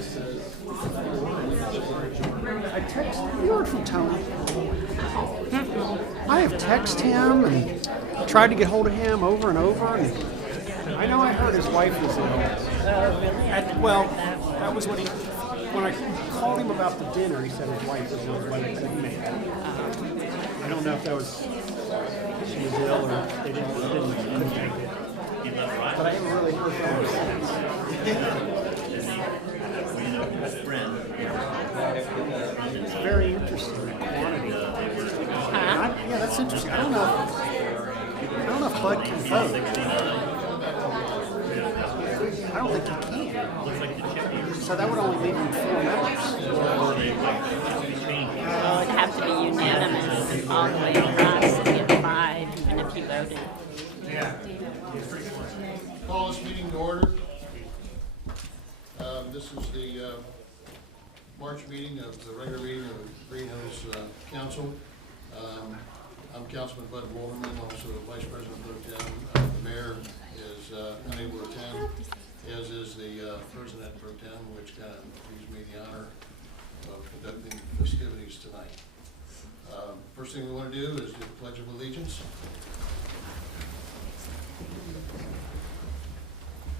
I text. You heard from Tony. I have texted him and tried to get hold of him over and over. And I know I heard his wife was ill. Oh, really? Well, that was when I called him about the dinner. He said his wife was ill, but he couldn't make it. I don't know if that was she was ill or they couldn't make it. But I haven't really heard from him since. It's very interesting, the quantity. Yeah, that's interesting. I don't know if Bud can vote. I don't think he can. So that would only leave him 4 members. Well, it'd have to be unanimous all the way across to get 5, even if you voted. Call this meeting to order. This is the March meeting of the regular meeting of the Greenhills Council. I'm Councilman Bud Wolderman, also Vice President Pro Tem. The mayor is unable to attend, as is the President Pro Tem, which kind of gives me the honor of conducting festivities tonight. First thing we want to do is do the Pledge of Allegiance.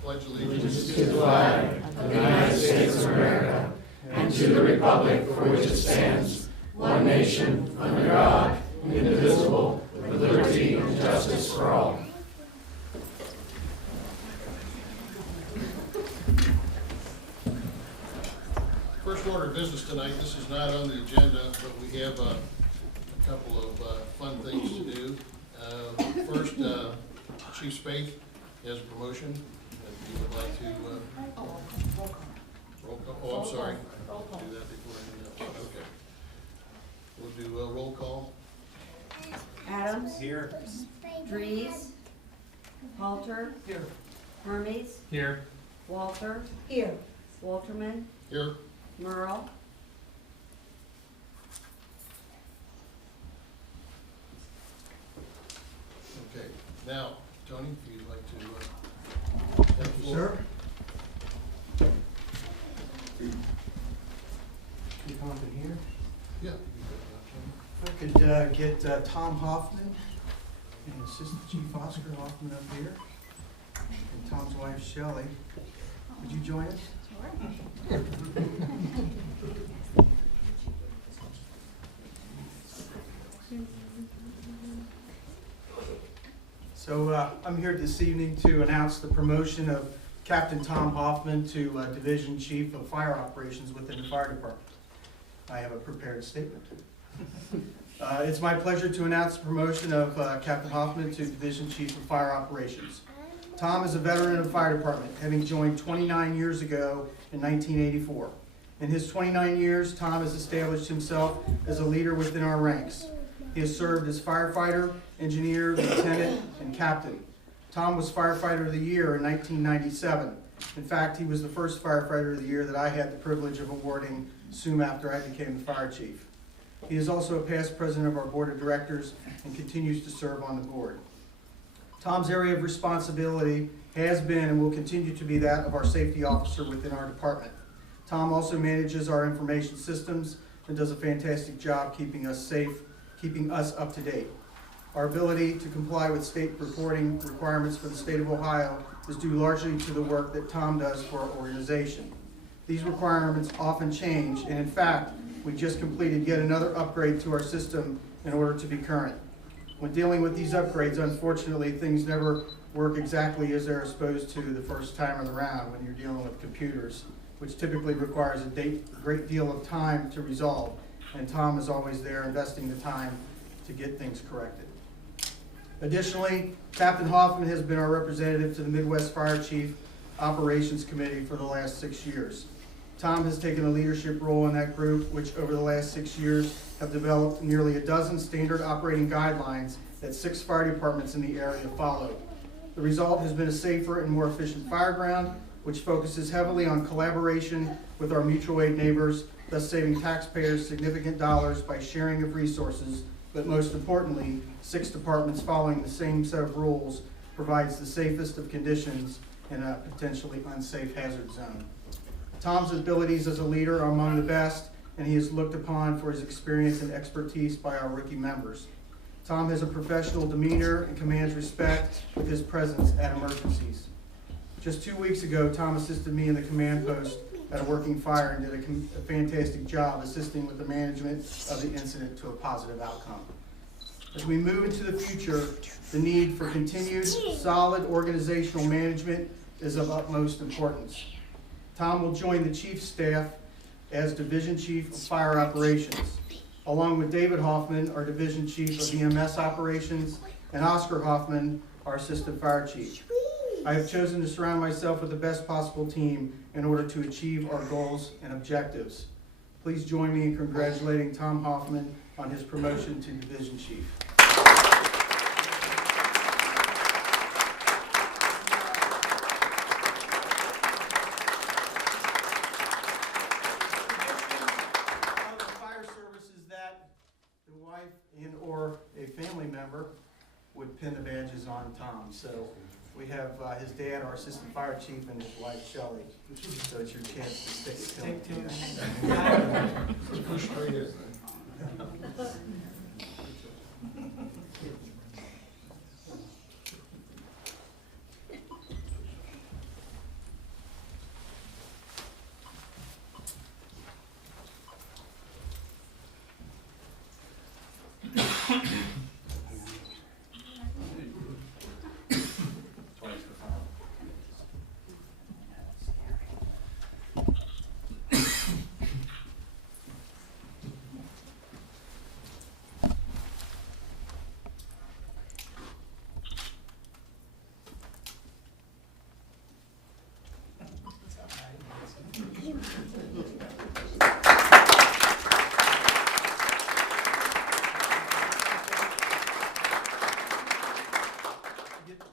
Pledge allegiance to the flag of the United States of America and to the republic for which it stands, one nation, under God, indivisible, with liberty and justice for all. First order of business tonight, this is not on the agenda, but we have a couple of fun things to do. First, Chief Spake has a promotion. If you would like to, roll call. Oh, I'm sorry. Do that before anything else. Okay. We'll do a roll call. Adams. Here. Dries. Halter. Here. Hermes. Here. Walter. Here. Walterman. Here. Merle. Okay. Now, Tony, if you'd like to have the floor. Sir? Can you come up in here? Yeah. If I could get Tom Hoffman and Assistant Chief Oscar Hoffman up here, and Tom's wife Shelley. Would you join us? Sure. So I'm here this evening to announce the promotion of Captain Tom Hoffman to Division Chief of Fire Operations within the Fire Department. I have a prepared statement. It's my pleasure to announce the promotion of Captain Hoffman to Division Chief of Fire Operations. Tom is a veteran of the Fire Department, having joined 29 years ago in 1984. In his 29 years, Tom has established himself as a leader within our ranks. He has served as firefighter, engineer, lieutenant, and captain. Tom was Firefighter of the Year in 1997. In fact, he was the first Firefighter of the Year that I had the privilege of awarding soon after I became the fire chief. He is also a past president of our board of directors and continues to serve on the board. Tom's area of responsibility has been and will continue to be that of our safety officer within our department. Tom also manages our information systems and does a fantastic job keeping us safe, keeping us up to date. Our ability to comply with state reporting requirements for the state of Ohio is due largely to the work that Tom does for our organization. These requirements often change, and in fact, we just completed yet another upgrade to our system in order to be current. When dealing with these upgrades, unfortunately, things never work exactly as they're supposed to the first time around when you're dealing with computers, which typically requires a great deal of time to resolve, and Tom is always there investing the time to get things corrected. Additionally, Captain Hoffman has been our representative to the Midwest Fire Chief Operations Committee for the last 6 years. Tom has taken a leadership role in that group, which over the last 6 years have developed nearly a dozen standard operating guidelines that 6 fire departments in the area follow. The result has been a safer and more efficient fire ground, which focuses heavily on collaboration with our mutual aid neighbors, thus saving taxpayers significant dollars by sharing of resources, but most importantly, 6 departments following the same set of rules provides the safest of conditions in a potentially unsafe hazard zone. Tom's abilities as a leader are among the best, and he is looked upon for his experience and expertise by our rookie members. Tom has a professional demeanor and commands respect with his presence at emergencies. Just 2 weeks ago, Tom assisted me in the command post at a working fire and did a fantastic job assisting with the management of the incident to a positive outcome. As we move into the future, the need for continued solid organizational management is of utmost importance. Tom will join the chief's staff as Division Chief of Fire Operations, along with David Hoffman, our Division Chief of EMS Operations, and Oscar Hoffman, our Assistant Fire Chief. I have chosen to surround myself with the best possible team in order to achieve our goals and objectives. Please join me in congratulating Tom Hoffman on his promotion to Division Chief. Or a family member would pin the badges on Tom. So we have his dad, our assistant fire chief, and his wife, Shelley. So it's your chance to stick it to him. Let's push straight in.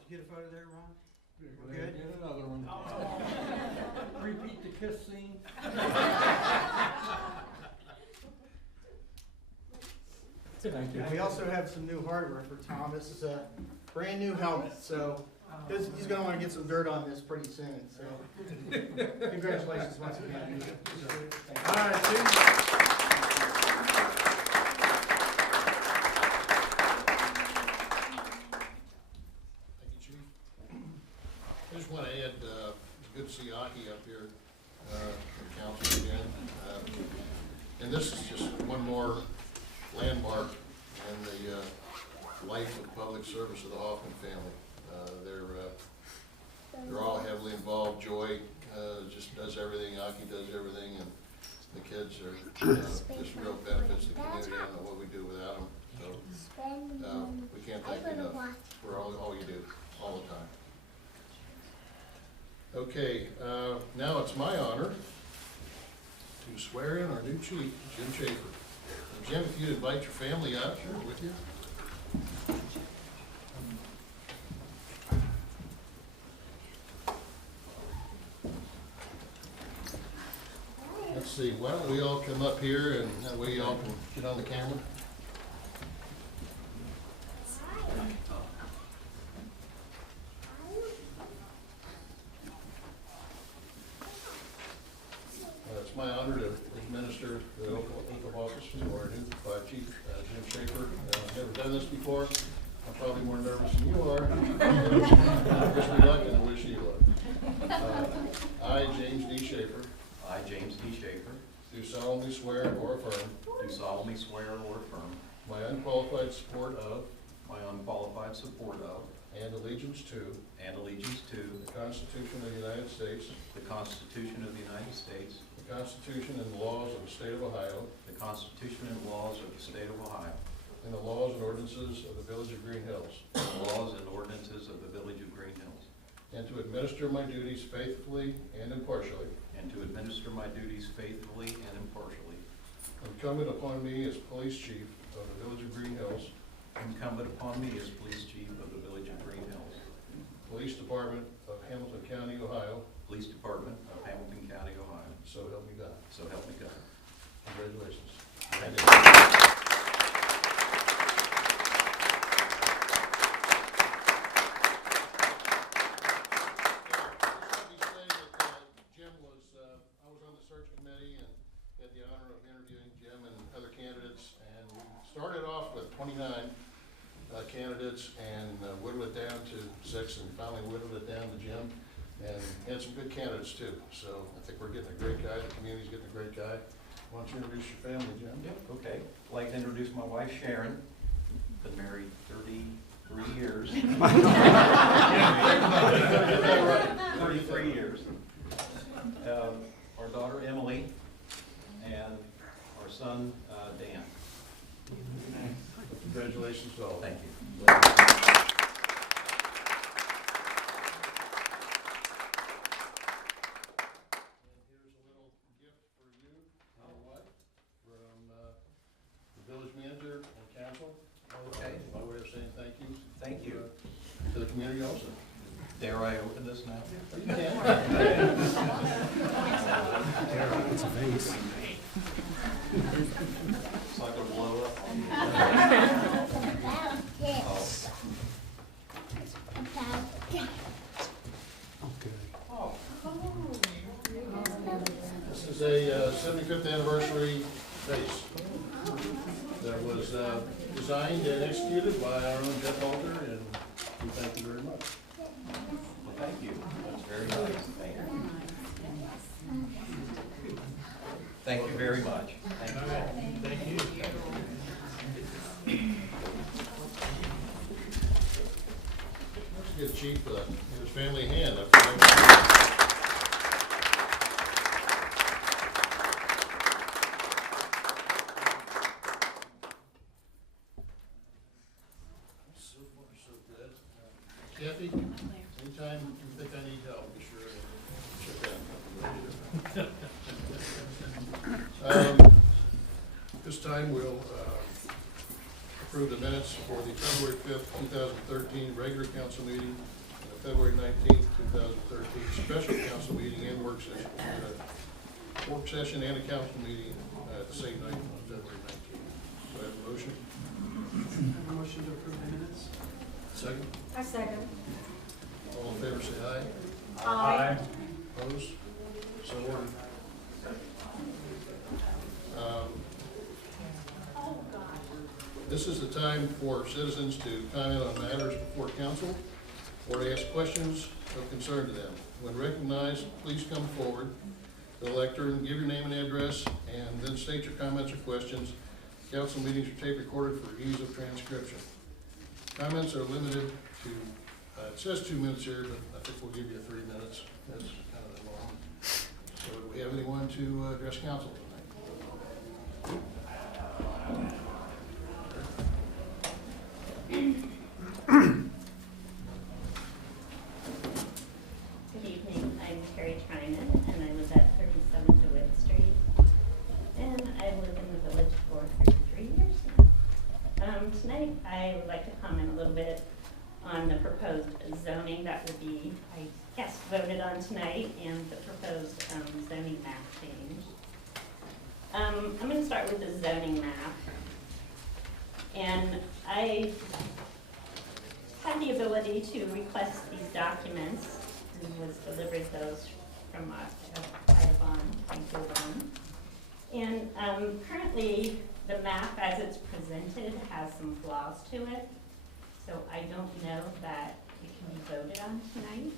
Get a photo there, Ron? We're good? Get another one. Repeat the kiss scene. Thank you. And we also have some new hardware for Tom. This is a brand new helmet, so he's going to want to get some dirt on this pretty soon. So congratulations once again. All right, Chief. I just want to add, it's good to see Aki up here, for council again. And this is just one more landmark in the life of public service of the Hoffman family. They're all heavily involved. Joy just does everything, Aki does everything, and the kids are just real benefits to the community. I don't know what we do without them. So we can't thank you enough for all you do, all the time. Okay, now it's my honor to swear in our new chief, Jim Schaefer. And Jim, if you'd invite your family out here with you. Let's see, why don't we all come up here and that way y'all can get on the camera. It's my honor to administer the oath of office to our new fire chief, Jim Schaefer. I've never done this before. I'm probably more nervous than you are. Wish me luck and I wish you luck. I, James D. Schaefer, I, James D. Schaefer, do solemnly swear or affirm do solemnly swear or affirm my unqualified support of my unqualified support of and allegiance to and allegiance to the Constitution of the United States, the Constitution of the United States, the Constitution and laws of the State of Ohio, the Constitution and laws of the State of Ohio, and the laws and ordinances of the Village of Greenhills, and the laws and ordinances of the Village of Greenhills, and to administer my duties faithfully and impartially, and to administer my duties faithfully and impartially, incumbent upon me as police chief of the Village of Greenhills, incumbent upon me as police chief of the Village of Greenhills, Police Department of Hamilton County, Ohio, Police Department of Hamilton County, Ohio. so help me God. So help me God. Congratulations. Thank you. Let me say that Jim was, I was 29 candidates and whittled it down to 6, and finally whittled it down to Jim, and had some good candidates too. So I think we're getting a great guy, the community's getting a great guy. Why don't you introduce your family, Jim? Yep, okay. I'd like to introduce my wife Sharon. Been married 33 years. 33 years. Our daughter Emily, and our son Dan. Congratulations to all. Thank you. Here's a little gift for you and your wife from the village manager and council. Okay. By way of saying thank you. Thank you. To the community also. Dare I open this now? You can. It's a vase. So I can blow up on you. Oh. This is a 75th anniversary vase that was designed and executed by our own Jeff Halter, and we thank you very much. Well, thank you. That's very nice. Thank you. Thank you very much. Thank you. Thank you. Let's give Chief give his family a hand. So far, so good. Kathy, anytime you think I need help, be sure to check that. This time we'll approve the minutes for the February 5th, 2013 regular council meeting and the February 19th, 2013 special council meeting and work session. We had a work session and a council meeting at the same night on February 19th. So I have a motion. A motion to approve the minutes? Second. I second. All in favor, say aye. Aye. Opposed? So ordered. This is the time for citizens to comment on matters before council or to ask questions of concern to them. When recognized, please come forward to the lectern, give your name and address, and then state your comments or questions. Council meetings are tape recorded for ease of transcription. Comments are limited to, it says 2 minutes here, but I think we'll give you 3 minutes. That's kind of long. So do we have anyone to address council tonight? Good evening, I'm Carrie Trinan, and I live at 37 DeWitt Street, and I've lived in the village for 33 years now. Tonight, I would like to comment a little bit on the proposed zoning that will be, I guess, voted on tonight, and the proposed zoning map change. I'm going to start with the zoning map, and I had the ability to request these documents and was delivered those from Iavon. Thank you, Yvonne. And currently, the map as it's presented has some flaws to it, so I don't know that it can be voted on tonight.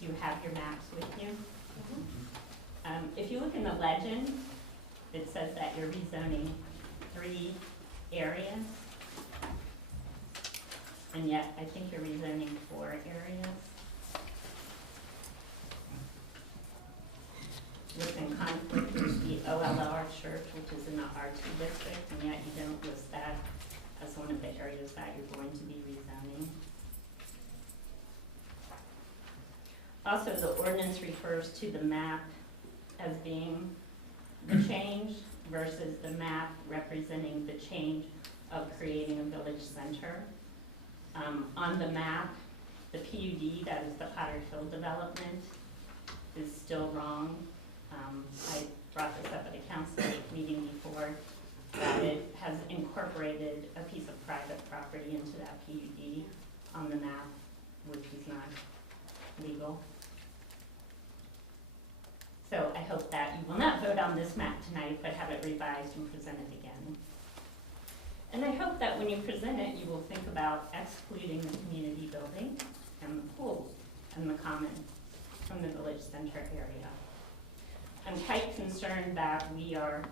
You have your maps with you. If you look in the legend, it says that you're rezoning 3 areas. And yet, I think you're rezoning 4 areas. What's in conflict is the OLR church, which is in the R2 district, and yet you don't list that as one of the areas that you're going to be rezoning. Also, the ordinance refers to the map as being the change versus the map representing the change of creating a village center. On the map, the PUD, that is the Potter Hill development, is still wrong. I brought this up at a council meeting before, that it has incorporated a piece of private property into that PUD on the map, which is not legal. So I hope that you will not vote vote on this map tonight, but have it revised and presented again. And I hope that when you present it, you will think about excluding the community building and the pool and the common from the village center area. I'm quite concerned that we are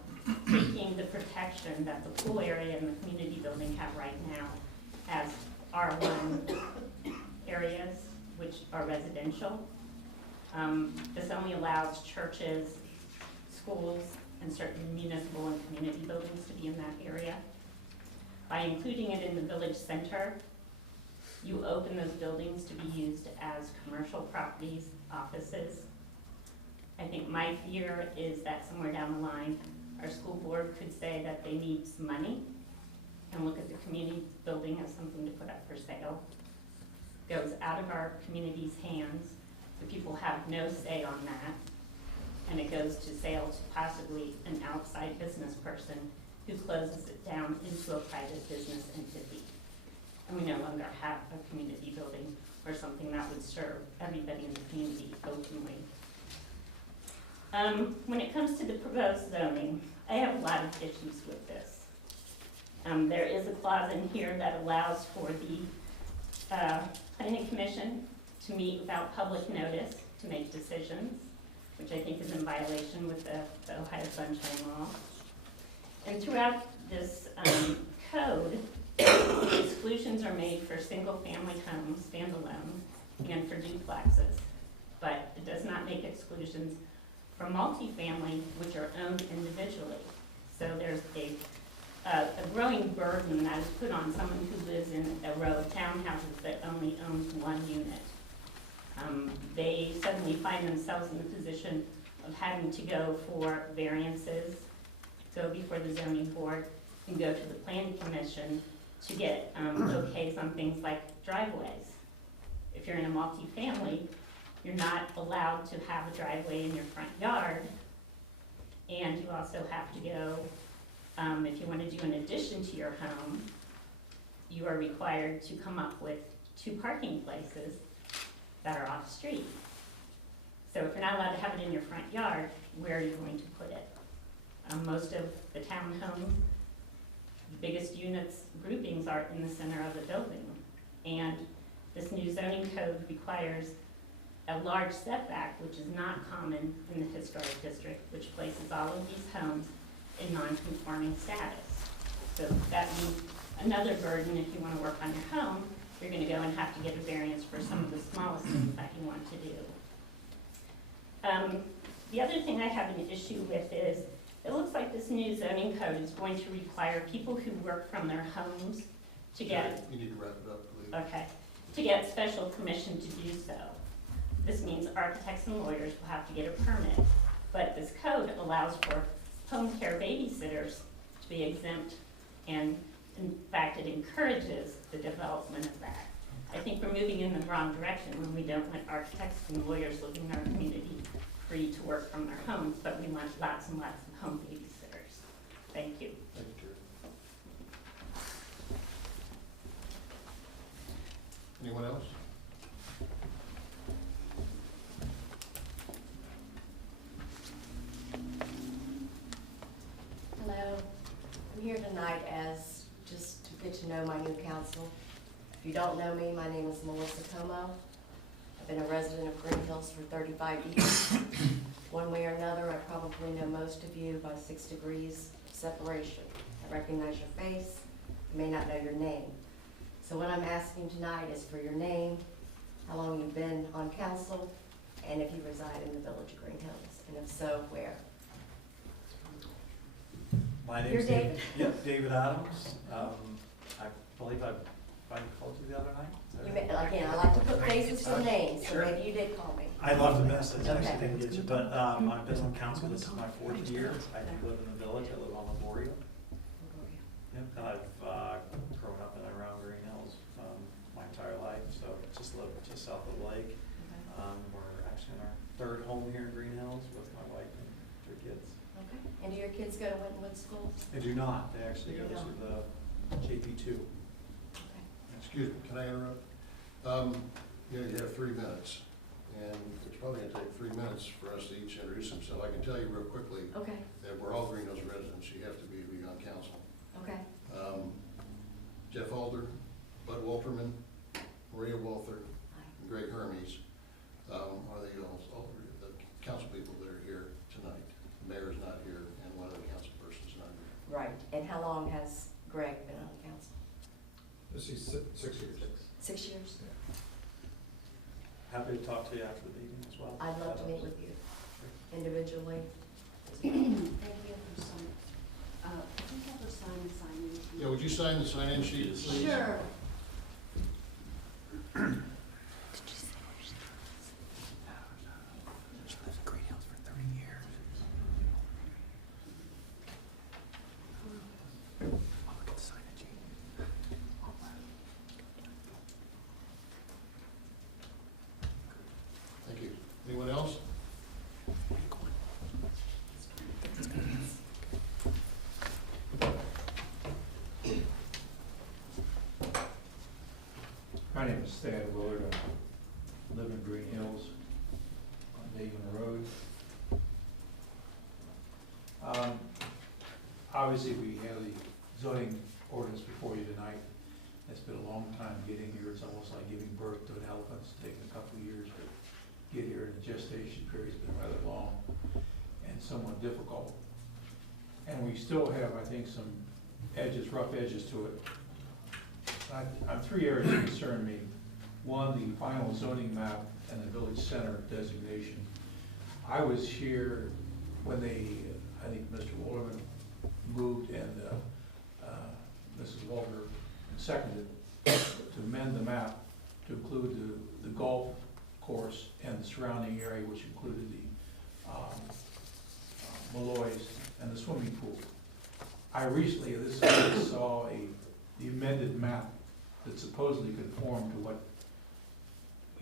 taking the protection that the pool area and the community building have right now as R1 areas, which are residential. This only allows churches, schools, and certain municipal and community buildings to be in that area. By including it in the village center, you open those buildings to be used as commercial properties, offices. I think my fear is that somewhere down the line, our school board could say that they need some money and look at the community building as something to put up for sale. Goes out of our community's hands, the people have no say on that, and it goes to sale to possibly an outside business person who closes it down into a private business entity. And we no longer have a community building or something that would serve everybody in the community openly. When it comes to the proposed zoning, I have a lot of issues with this. There is a clause in here that allows for the planning commission to meet without public notice to make decisions, which I think is in violation with the Ohio Sunshine Law. And throughout this code, exclusions are made for single-family homes, standalone, and for duplexes. But it does not make exclusions for multifamily, which are owned individually. So there's a growing burden that is put on someone who lives in a row of townhouses that only owns one unit. They suddenly find themselves in the position of having to go for variances, go before the zoning board, and go to the planning commission to get okays on things like driveways. If you're in a multifamily, you're not allowed to have a driveway in your front yard, and you also have to go, if you want to do an addition to your home, you are required to come up with 2 parking places that are off street. So if you're not allowed to have it in your front yard, where are you going to put it? Most of the townhomes, the biggest units groupings are in the center of the building. And this new zoning code requires a large setback, which is not common in the historic district, which places all of these homes in non-conforming status. So that means another burden if you want to work on your home, you're going to go and have to get a variance for some of the smallest things that you want to do. The other thing I have an issue with is, it looks like this new zoning code is going to require people who work from their homes to get... You need to wrap it up, please. Okay, to get special permission to do so. This means architects and lawyers will have to get a permit, but this code allows for home care babysitters to be exempt, and in fact, it encourages the development of that. I think we're moving in the wrong direction when we don't want architects and lawyers living in our community free to work from their homes, but we want lots and lots of home babysitters. Thank you. Thank you, Terry. Anyone else? Hello, I'm here tonight as just to get to know my new council. If you don't know me, my name is Melissa Como. I've been a resident of Greenhills for 35 years. One way or another, I probably know most of you by 6 degrees of separation. I recognize your face, I may not know your name. So what I'm asking tonight is for your name, how long you've been on council, and if you reside in the village of Greenhills, and if so, where. My name's You're David? Yep, David Adams. I believe I called you the other night. Is that You right? may, again, I like to put faces to names, so Sure. maybe you did call me. I love the message, I Okay. actually didn't get you, but I've been on council, this is my 4th year. I do live in the village, I live on Laboria. Yep, and I've grown up and around Greenhills my entire life, so just live just south of the lake. We're actually in our 3rd home here in Greenhills with my wife and 3 kids. Okay, and do your kids go to Wintonwood schools? They do not, they actually They go do to not. the JP2. Excuse me, can I interrupt? You have 3 minutes, and it's probably gonna take 3 minutes for us to each introduce themselves. I can tell you real quickly Okay, that we're all Greenhills residents. You have to be on council. okay. Jeff Alder, Bud Wolferman, Maria Walther, Hi. and Greg Hermes are the council people that are here tonight. The mayor's not here, and one of the council persons not here. Right, and how long has Greg been on the council? This is 6 years. 6 years? Happy to talk to you after the meeting as well. I'd love to meet with you individually. Thank you for some, I think I have a sign. Yeah, would you sign the sign-in sheet, please? Sure. Thank you. Anyone else? My name is Thad Willard. I live in Greenhills on Dayton Road. Obviously, we have the zoning ordinance before you tonight. It's been a long time getting here. It's almost like giving birth to an elephant. It's taken a couple of years to get here, and the gestation period's been rather long and somewhat difficult. And we still have, I think, some edges, rough edges to it. Three areas that concern me. One, the final zoning map and the village center designation. I was here when I think Mr. Wollerman moved and Mrs. Walter seconded to amend the map to include the golf course and the surrounding area, which included the Malloys and the swimming pool. I recently, saw the amended map that supposedly conformed to what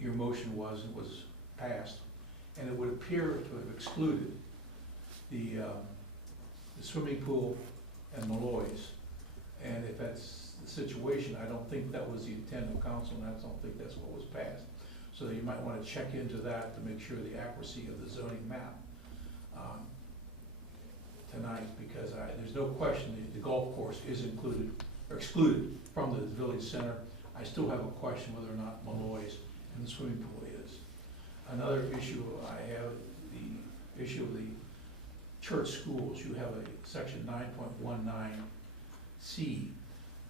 your motion was and was passed, and it would appear to have excluded the swimming pool and Malloys. And if that's the situation, I don't think that was the intent of council, and I don't think that's what was passed. So you might want to check into that to make sure the accuracy of the zoning map tonight, because there's no question the golf course is included or excluded from the village center. I still have a question whether or not Malloy's and the swimming pool is. Another issue I have, the issue of the church schools. You have a section 9.19C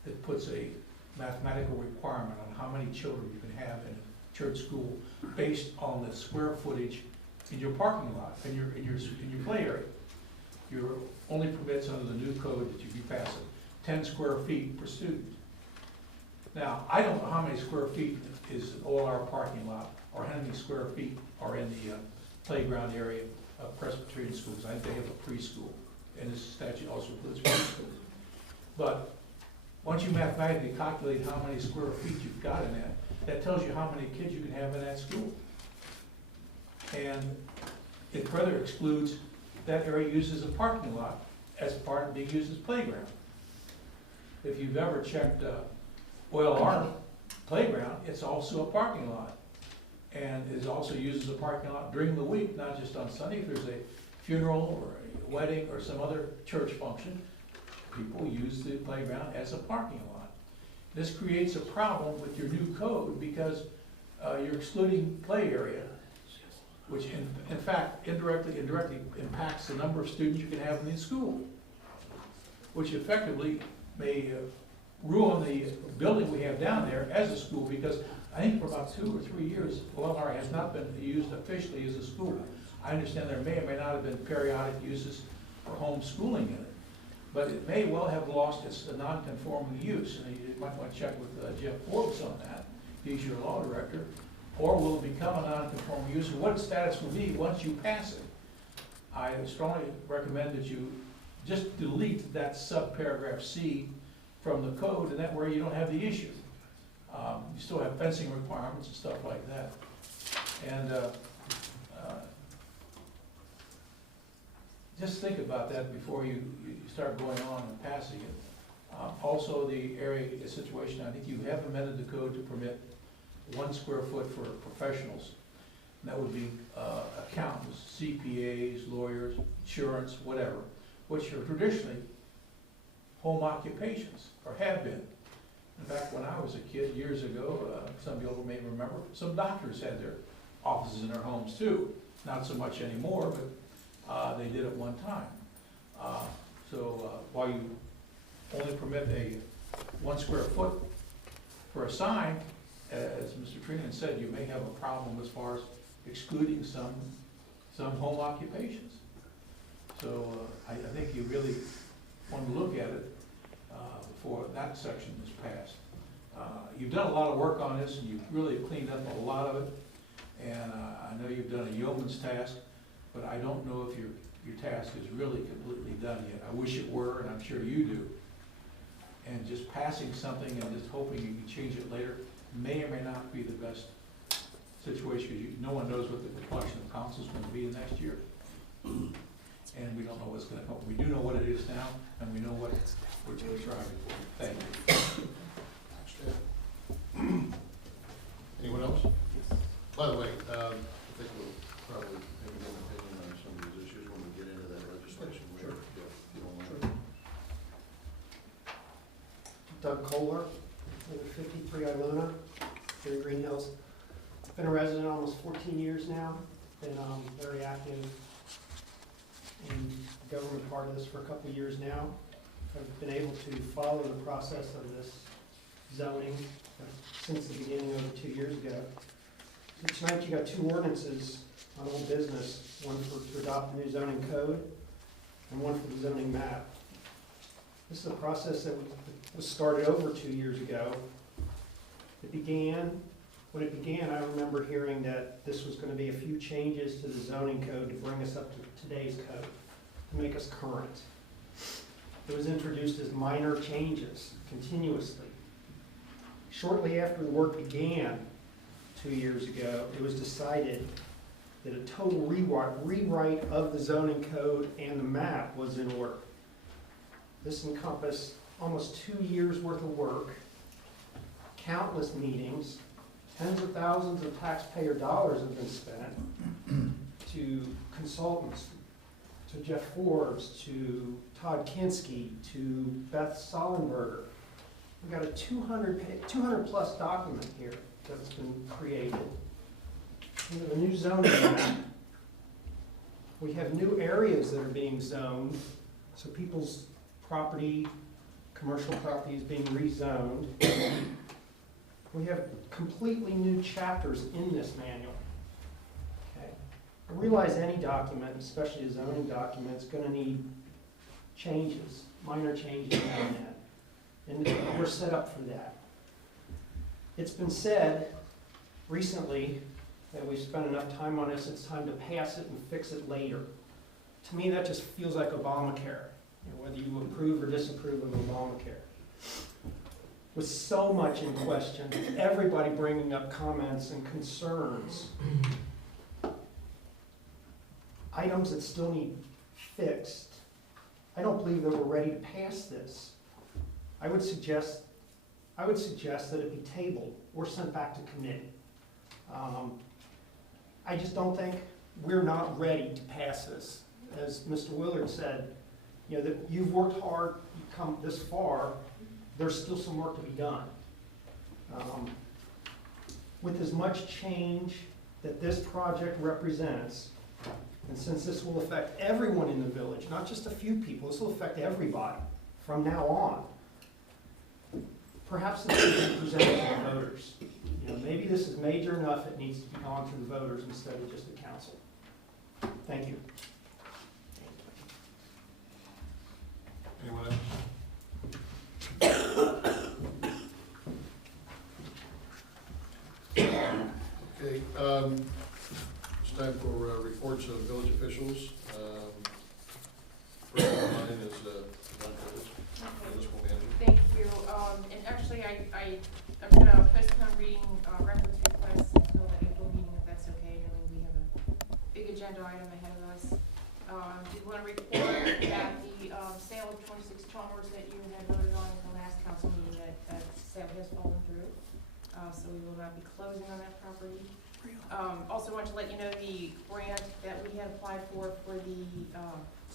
that puts a mathematical requirement on how many children you can have in a church school based on the square footage in your parking lot, in your play area. Your only permits under the new code that you be passing 10 square feet per student. Now, I don't know how many square feet is an OLR parking lot, or how many square feet are in the playground area of Presbyterian schools. I think they have a preschool, and this statute also includes preschool. But once you mathematically calculate how many square feet you've got in that tells you how many kids you can have in that school. And it further excludes that area used as a parking lot as part of being used as playground. If you've ever checked OLR playground, it's also a parking lot. And is also used as a parking lot during the week, not just on Sunday. If there's a funeral or a wedding or some other church function, people use the playground as a parking lot. This creates a problem with your new code because you're excluding play area, which in fact indirectly impacts the number of students you can have in the school, which effectively may ruin the building we have down there as a school, because I think for about 2 or 3 years, OLR has not been used officially as a school. I understand there may or may not have been periodic uses for homeschooling in it, but it may well have lost its non-conforming use, and you might want to check with Jeff Forbes on that. He's your law director. Or will it become a non-conforming use, and what its status will be once you pass it? I strongly recommend that you just delete that subparagraph C from the code, and that way you don't have the issue. You still have fencing requirements and stuff like that. And just think about that before you start going on and passing it. Also, the area situation, I think you have amended the code to permit 1 square foot for professionals. And that would be accountants, CPAs, lawyers, insurance, whatever, which are traditionally home occupations, or have been. In fact, when I was a kid years ago, some people may remember, some doctors had their offices in their homes too. Not so much anymore, but they did at one time. While you only permit a 1 square foot for a sign, as Mr. Treenan said, you may have a problem as far as excluding some home occupations. So I think you really want to look at it before that section is passed. You've done a lot of work on this, and you've really cleaned up a lot of it. And I know you've done a yeoman's task, but I don't know if your task is really completely done yet. I wish it were, and I'm sure you do. And just passing something and just hoping you can change it later may or may not be the best situation, because no one knows what the complexion of council is going to be next year. And we don't know what's going to come. We do know what it is now, and we know what we're striving for. Thank you. Anyone else? By the way, I think we'll probably maybe get an opinion on some of these issues when we get into that legislation. Sure. Yeah, if you don't mind. Doug Kohler, 53 Ilona, here in Greenhills. Been a resident almost 14 years now. Been very active in the government part of this for a couple of years now. I've been able to follow the process of this zoning since the beginning over 2 years ago. So tonight you got 2 ordinances on old business, one to adopt the new zoning code and one for the zoning map. This is a process that was started over 2 years ago. When it began, I remember hearing that this was going to be a few changes to the zoning code to bring us up to today's code, to make us current. It was introduced as minor changes continuously. Shortly after the work began 2 years ago, it was decided that a total rewrite of the zoning code and the map was in order. This encompassed almost 2 years worth of work, countless meetings, tens of thousands of taxpayer dollars have been spent to consultants, to Jeff Forbes, to Todd Kinski, to Beth Sollenberger. We've got a 200 plus document here that's been created. We have a new zoning map. We have new areas that are being zoned, so people's property, commercial property is being rezoned. We have completely new chapters in this manual. Okay. I realize any document, especially a zoning document, is going to need changes, minor changes now and then. And we're set up for that. It's been said recently that we've spent enough time on this, it's time to pass it and fix it later. To me, that just feels like Obamacare, whether you approve or disapprove of Obamacare. With so much in question, everybody bringing up comments and concerns, items that still need fixed, I don't believe that we're ready to pass this. I would suggest that it be tabled or sent back to committee. I just don't think we're not ready to pass this. As Mr. Willard said, that you've worked hard, you've come this far, there's still some work to be done. With as much change that this project represents, and since this will affect everyone in the village, not just a few people, this will affect everybody from now on, perhaps this should be presented to the voters. Maybe this is major enough it needs to be gone to the voters instead of just the council. Thank you. Anyone else? Okay, it's time for reports of village officials. First on mine is John Curtis, municipal manager. Thank you. And actually, I'm gonna postpone reading reference requests until the April meeting, if that's okay. I mean, we have a big agenda item ahead of us. Did want to report that the sale of 26 Chalmers that you had voted on at the last council meeting, that sale has fallen through. So we will not be closing on that property. Also want to let you know the grant that we had applied for the,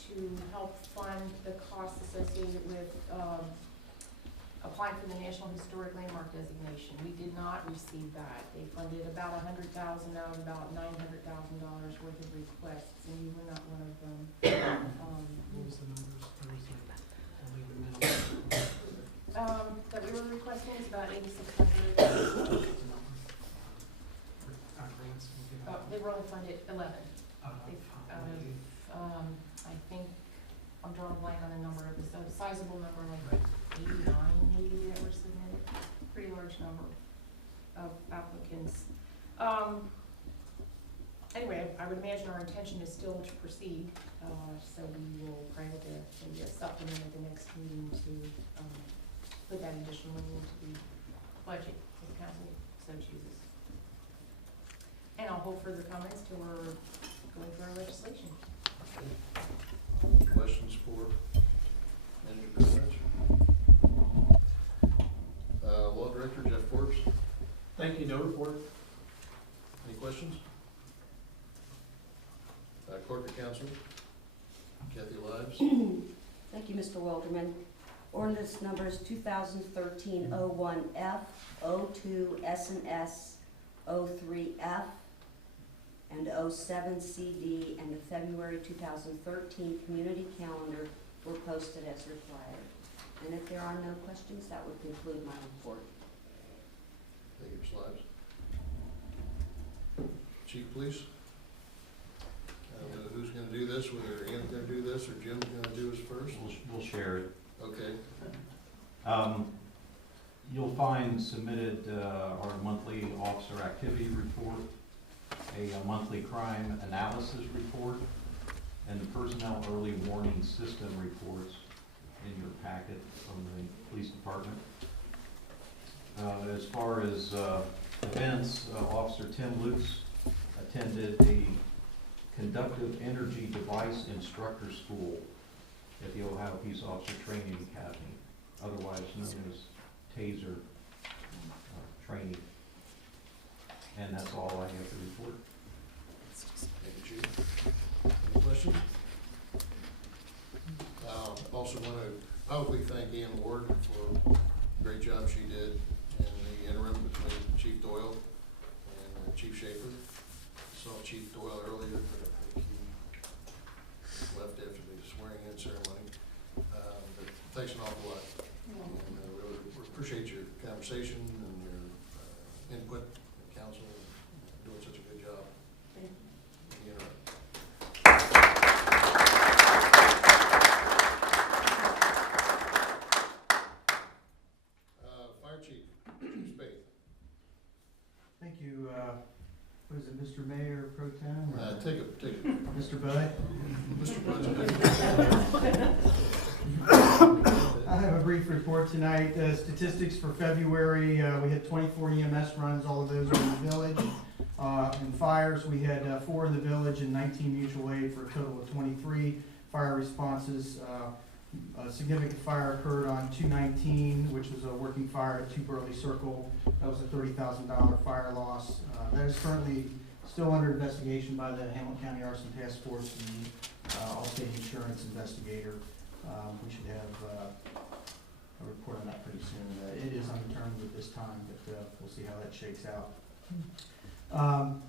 to help fund the costs associated with, applying for the National Historic Landmark designation. We did not receive that. They funded about $100,000 out of about $900,000 worth of requests, and you were not one of them. What was the numbers? That we were requesting is about 8,600. They were only funded 11. I think, I'm drawing a blank on the number, it was a sizable number, like 89 maybe that were submitted. Pretty large number of applicants. Anyway, I would imagine our intention is still to proceed, so we will try to maybe a supplement at the next meeting to put that additional money into the budget if the council so chooses. And I'll hold further comments till we're going through our legislation. Questions for Manager Goodrich? Law Director Jeff Forbes, Thank you, no report. any questions? Clerk of Council, Kathy Lives. Thank you, Mr. Wilderman. Ordinance numbers 2013-01F, 02 S&S, 03F, and 07CD, and the February 2013 community calendar were posted as required. And if there are no questions, that would conclude my report. Thank you, Ms. Lives. Chief, please. Who's going to do this? Whether Ian's going to do this or Jim's going to do this first? We'll share it. Okay. You'll find submitted our monthly officer activity report, a monthly crime analysis report, and the personnel early warning system reports in your packet from the police department. As far as events, Officer Tim Lutz attended the Conductive Energy Device Instructor School at the Ohio Peace Officer Training Academy, otherwise known as TASER training. And that's all I have to report. Thank you, Chief. Any questions? Also want to publicly thank Ian Ward for the great job she did in the interim between Chief Doyle and Chief Schaefer. Saw Chief Doyle earlier, but I think he left after the swearing-in ceremony. But thanks an awful lot. And really appreciate your conversation and your input and counsel and doing such a good job. In the interim. Fire Chief, Chief Spade. Thank you, what is it, Mr. Mayor Pro Tem? or Take it. Mr. Bud? Mr. Bud's I have a brief report tonight. Statistics for February, we had 24 EMS runs, all of those are in the village. In fires, we had 4 in the village and 19 mutual aid for a total of 23 fire responses. A significant fire occurred on 219, which was a working fire at 2 Burley Circle. That was a $30,000 fire loss. That is currently still under investigation by the Hamilton County Arson Task Force and the Allstate Insurance investigator. We should have a report on that pretty soon. It is undetermined at this time, but we'll see how that shakes out.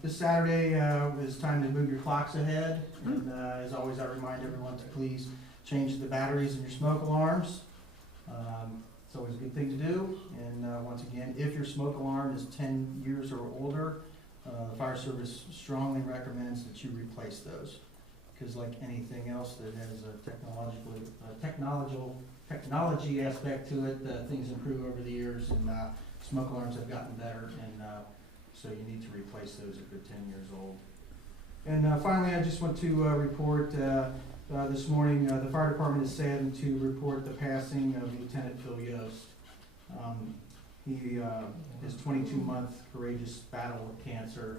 This Saturday is time to move your clocks ahead, and as always, I remind everyone to please change the batteries in your smoke alarms. It's always a good thing to do, and once again, if your smoke alarm is 10 years or older, the fire service strongly recommends that you replace those, because like anything else that has a technology aspect to it, things improve over the years, and smoke alarms have gotten better, and so you need to replace those if they're 10 years old. And finally, I just want to report this morning, the fire department is saddened to report the passing of Lieutenant Phil Yost. His 22-month courageous battle with cancer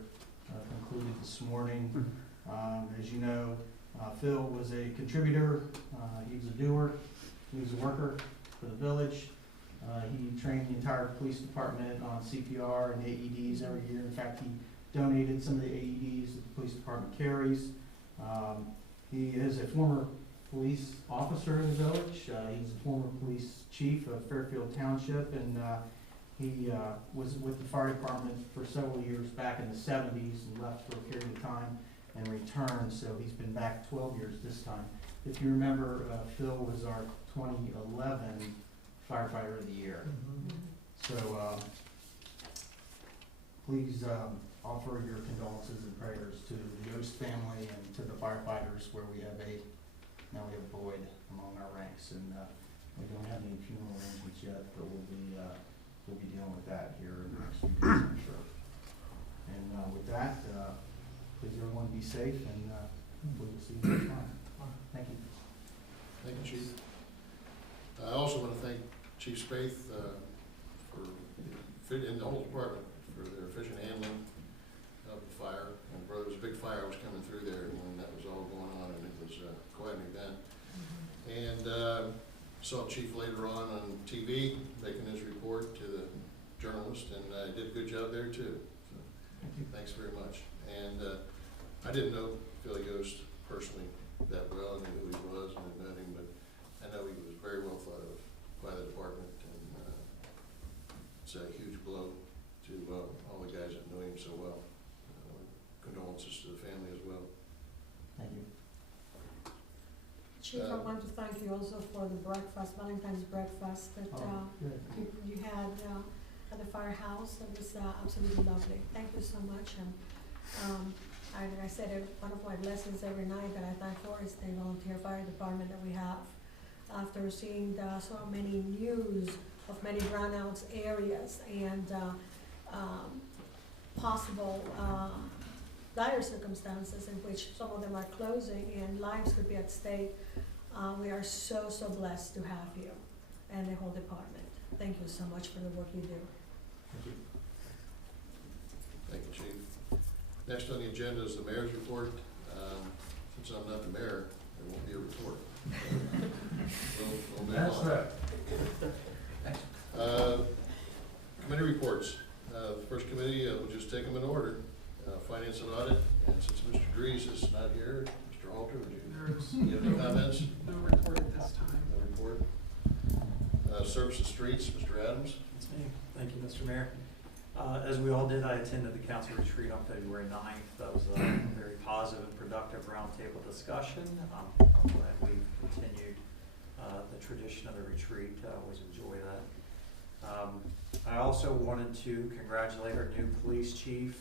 concluded this morning. As you know, Phil was a contributor, he was a doer, he was a worker for the village. He trained the entire police department on CPR and AEDs every year. In fact, he donated some of the AEDs that the police department carries. He is a former police officer in the village. He's a former police chief of Fairfield Township, and he was with the fire department for several years back in the 70s and left for a period of time and returned, so he's been back 12 years this time. If you remember, Phil was our 2011 firefighter of the year. So please offer your condolences and prayers to the Yost family and to the firefighters, where we have now we have Boyd among our ranks, and we don't have any funeral arrangements yet, but we'll be dealing with that here in the next few days, I'm sure. And with that, please everyone be safe, and we'll see you next time. Thank you. Thank you, Chief. I also want to thank Chief Spaeth and the whole department for their efficient handling of the fire. And brother, there was a big fire was coming through there when that was all going on, and it was quite an event. And saw Chief later on TV making his report to the journalist, and did a good job there too. So thanks very much. And I didn't know Phil Yost personally that well. I knew who he was and I met him, but I know he was very well thought of by the department, and it's a huge blow to all the guys that know him so well. Condolences to the family as well. Thank you. Chief, I want to thank you also for the breakfast, Valentine's breakfast that Good. you had at the firehouse. It was absolutely lovely. Thank you so much. And I said one of my blessings every night that I thank for is the volunteer fire department that we have. After seeing so many news of many brownouts areas and possible dire circumstances in which some of them are closing and lives could be at stake, we are so blessed to have you and the whole department. Thank you so much for the work you do. Thank you. Thank you, Chief. Next on the agenda is the mayor's report. Since I'm not the mayor, there won't be a report. We'll move on. Committee reports. The first committee, we'll just take them in order. Finance and audit, and since Mr. Dries is not here, Mr. Halter, would you have any comments? No report at this time. No report. Service and streets, Mr. Adams. That's me. Thank you, Mr. Mayor. As we all did, I attended the council retreat on February 9th. That was a very positive and productive roundtable discussion. I'm glad we've continued the tradition of the retreat. I always enjoy that. I also wanted to congratulate our new police chief.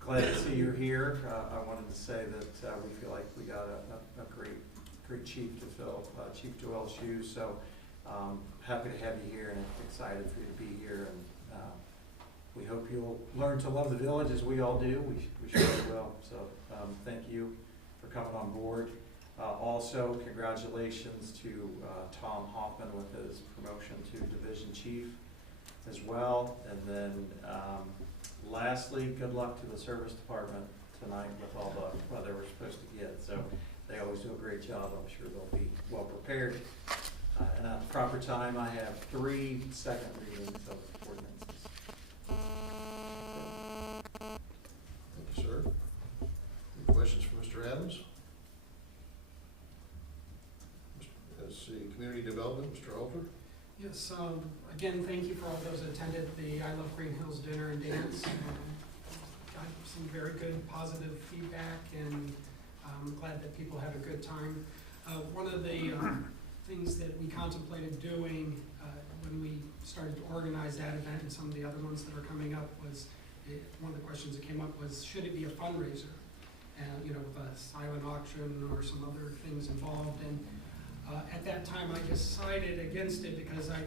Glad to see you're here. I wanted to say that we feel like we got a great chief to fill Chief Joel's shoes. So happy to have you here and excited for you to be here. And we hope you'll learn to love the village as we all do. We surely will. So thank you for coming on board. Also, congratulations to Tom Hoffman with his promotion to division chief as well. And then lastly, good luck to the service department tonight with all what they were supposed to get. So they always do a great job. I'm sure they'll be well prepared. And at the proper time, I have 3 second readings of ordinances. Thank you, sir. Any questions for Mr. Adams? Let's see, community development, Mr. Halter. Yes, again, thank you for all those that attended the I Love Greenhills dinner and dance. Got some very good positive feedback, and I'm glad that people had a good time. One of the things that we contemplated doing when we started to organize that event and some of the other ones that are coming up was, one of the questions that came up was, should it be a fundraiser? And, you know, with a silent auction or some other things involved. And at that time, I decided against it because I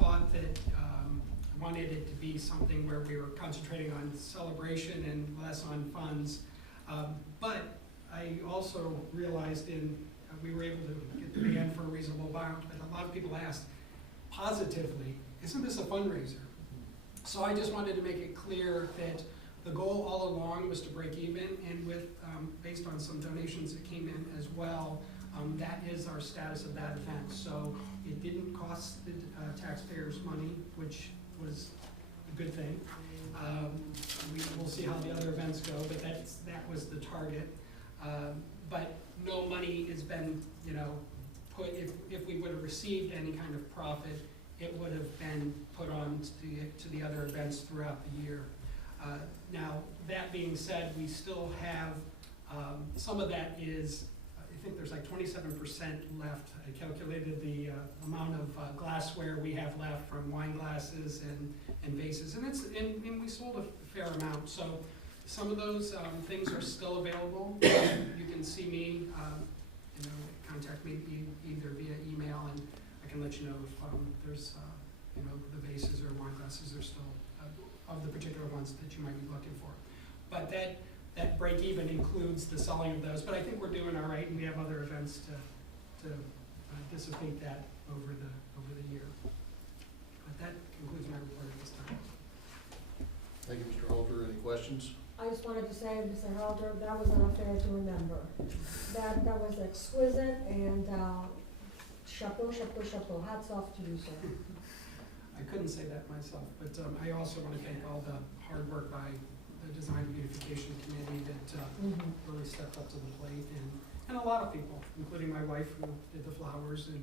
thought that I wanted it to be something where we were concentrating on celebration and less on funds. But I also realized we were able to get the band for a reasonable amount, but a lot of people asked positively, isn't this a fundraiser? So I just wanted to make it clear that the goal all along was to break even, and with based on some donations that came in as well, that is our status of that event. So it didn't cost the taxpayers money, which was a good thing. We will see how the other events go, but that was the target. But no money has been, put, if we would have received any kind of profit, it would have been put on to the other events throughout the year. Now, that being said, we still have, some of that is, I think there's like 27% left. I calculated the amount of glassware we have left from wine glasses and vases, and we sold a fair amount. So some of those things are still available. You can see me, contact me either via email, and I can let you know if there's, the vases or wine glasses are still of the particular ones that you might be looking for. But that break even includes the selling of those. But I think we're doing all right, and we have other events to dissipate that over the year. But that concludes my report at this time. Thank you, Mr. Halter. Any questions? I just wanted to say, Mr. Halter, that was not fair to remember. That was exquisite, and chapeau, chapeau, chapeau. Hats off to you, sir. I couldn't say that myself, but I also want to thank all the hard work by the Design and Beautification Committee that really stepped up to the plate, and a lot of people, including my wife who did the flowers, and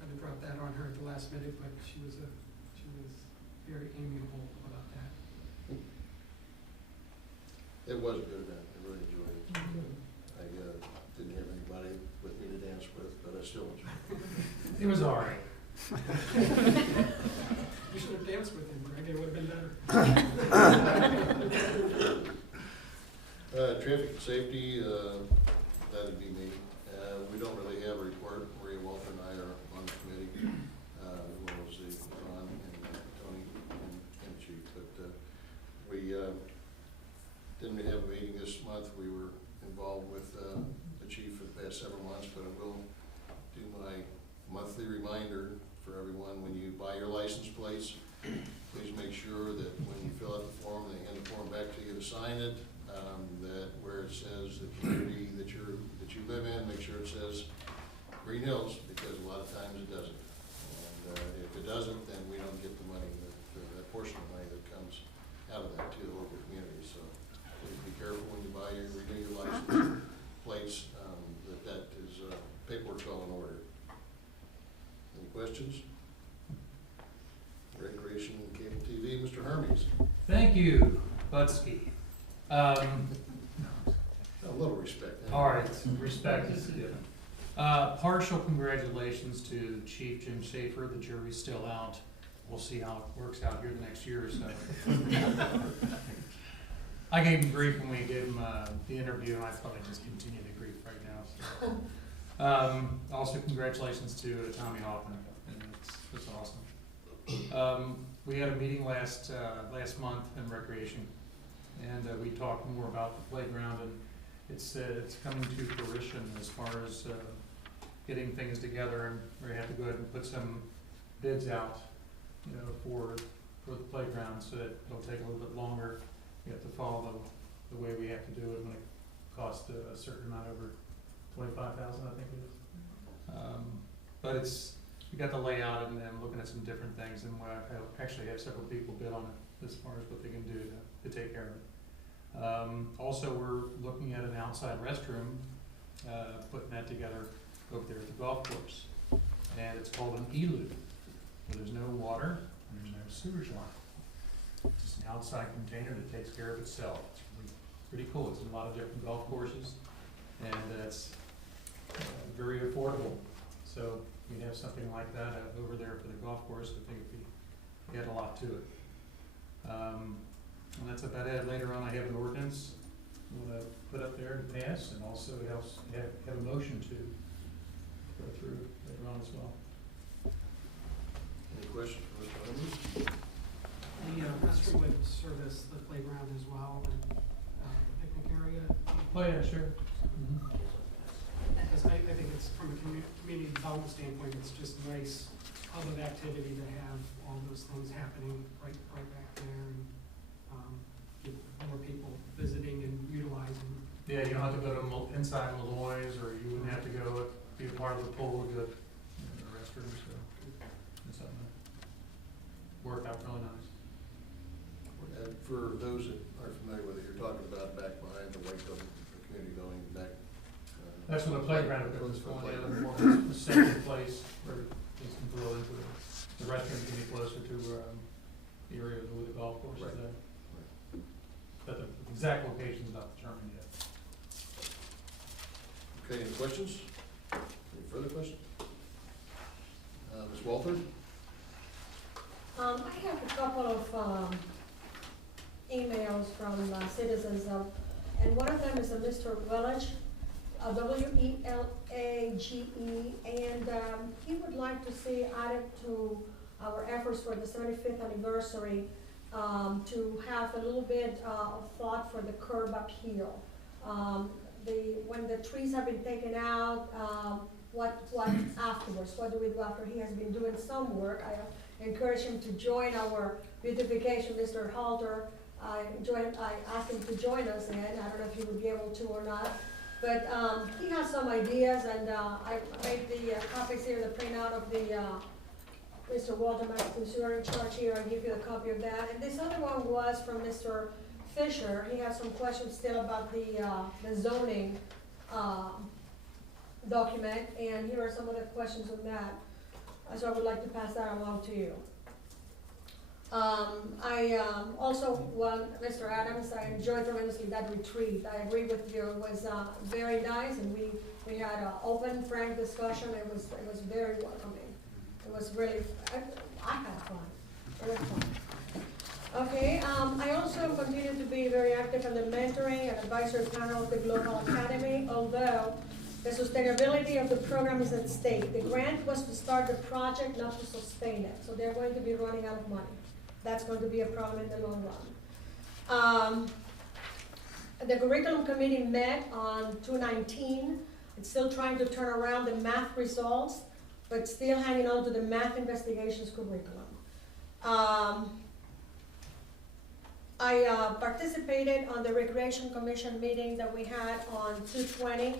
kind of dropped that on her at the last minute, but she was very amiable about that. It was a good event. I really enjoyed it. I didn't have anybody with me to dance with, but I still enjoyed it. It was all right. You should have danced with him, Greg. It would have been better. Traffic and safety, that'd be me. We don't really have a report. Maria Walter and I are on the committee, as well as Ron and Tony and Chief. But we didn't have a meeting this month. We were involved with the chief for the past several months, but I will do my monthly reminder for everyone. When you buy your license plates, please make sure that when you fill out the form, they hand the form back to you to sign it, that where it says the community that you live in, make sure it says Greenhills, because a lot of times it doesn't. And if it doesn't, then we don't get the money, that portion of money that comes out of that to the local community. So please be careful when you renew your license plates, that is paperwork's all in order. Any questions? Recreation and Cable TV, Mr. Hermes. Thank you, Budsky. A little respect. All right, respect is given. Partial congratulations to Chief Jim Schaefer. The jury's still out. We'll see how it works out here the next year or so. I gave him grief when we gave him the interview, and I thought I'd just continue the grief right now. So. Also, congratulations to Tommy Hoffman, and it's awesome. We had a meeting last month in Recreation, and we talked more about the playground, and it's coming to fruition as far as getting things together, and we have to go ahead and put some bids out, for the playground, so that it'll take a little bit longer. We have to follow the way we have to do it when it costs a certain amount over $25,000, I think it is. But we got the layout, and I'm looking at some different things, and I actually have several people bid on it as far as what they can do to take care of it. Also, we're looking at an outside restroom, putting that together over there at the golf course. And it's called an e-loop, where there's no water and there's no sewage line. It's just an outside container that takes care of itself. It's pretty cool. It's in a lot of different golf courses, and it's very affordable. So we have something like that over there for the golf course. I think we add a lot to it. And that's about it. Later on, I have an ordinance I'm going to put up there to pass, and also have a motion to go through later on as well. Any questions for Mr. Hermes? The restroom would service the playground as well, and the picnic area. Oh yeah, sure. Because I think it's, from a community development standpoint, it's just a nice hub of activity to have all those things happening right back there, and get more people visiting and utilizing. Yeah, you don't have to go to inside Malloy's, or you wouldn't have to go be a part of the pool to go to the restroom. So it's something that worked out really nice. Add aren't familiar with it, you're talking about back behind the Waco Community Building back. That's when the playground was The going in, playground. more a safer place where kids can throw into it. The restrooms can be closer to, the area where the golf course is Right. there. But the exact location is not determined yet. Okay, any questions? Any further questions? Ms. Walters? I have a couple of emails from citizens, and one of them is a Mr. Welage, Welage, and he would like to see added to our efforts for the 75th anniversary, to have a little bit of thought for the curb appeal. When the trees have been taken out, what afterwards? What do we do after? He has been doing some work. I encourage him to join our beautification, Mr. Halter. I asked him to join us, and I don't know if he would be able to or not. But he has some ideas, and I made the copies here, the printout of the Mr. Walter, since you are in charge here, I'll give you a copy of that. And this other one was from Mr. Fisher. He has some questions still about the zoning document, and here are some of the questions on that. So I would like to pass that along to you. I also want, Mr. Adams, I enjoyed tremendously that retreat. I agree with you, it was very nice, and we had an open, frank discussion. It was very welcoming. It was really, I had fun. It was fun. Okay, I also continue to be very active in the mentoring and advisory panel of the Global Academy, although the sustainability of the program is at stake. The grant was to start the project, not to sustain it. So they're going to be running out of money. That's going to be a problem in the long run. The curriculum committee met on 2/19. It's still trying to turn around the math results, but still hanging on to the math investigations curriculum. I participated on the Recreation Commission meeting that we had on 2/20,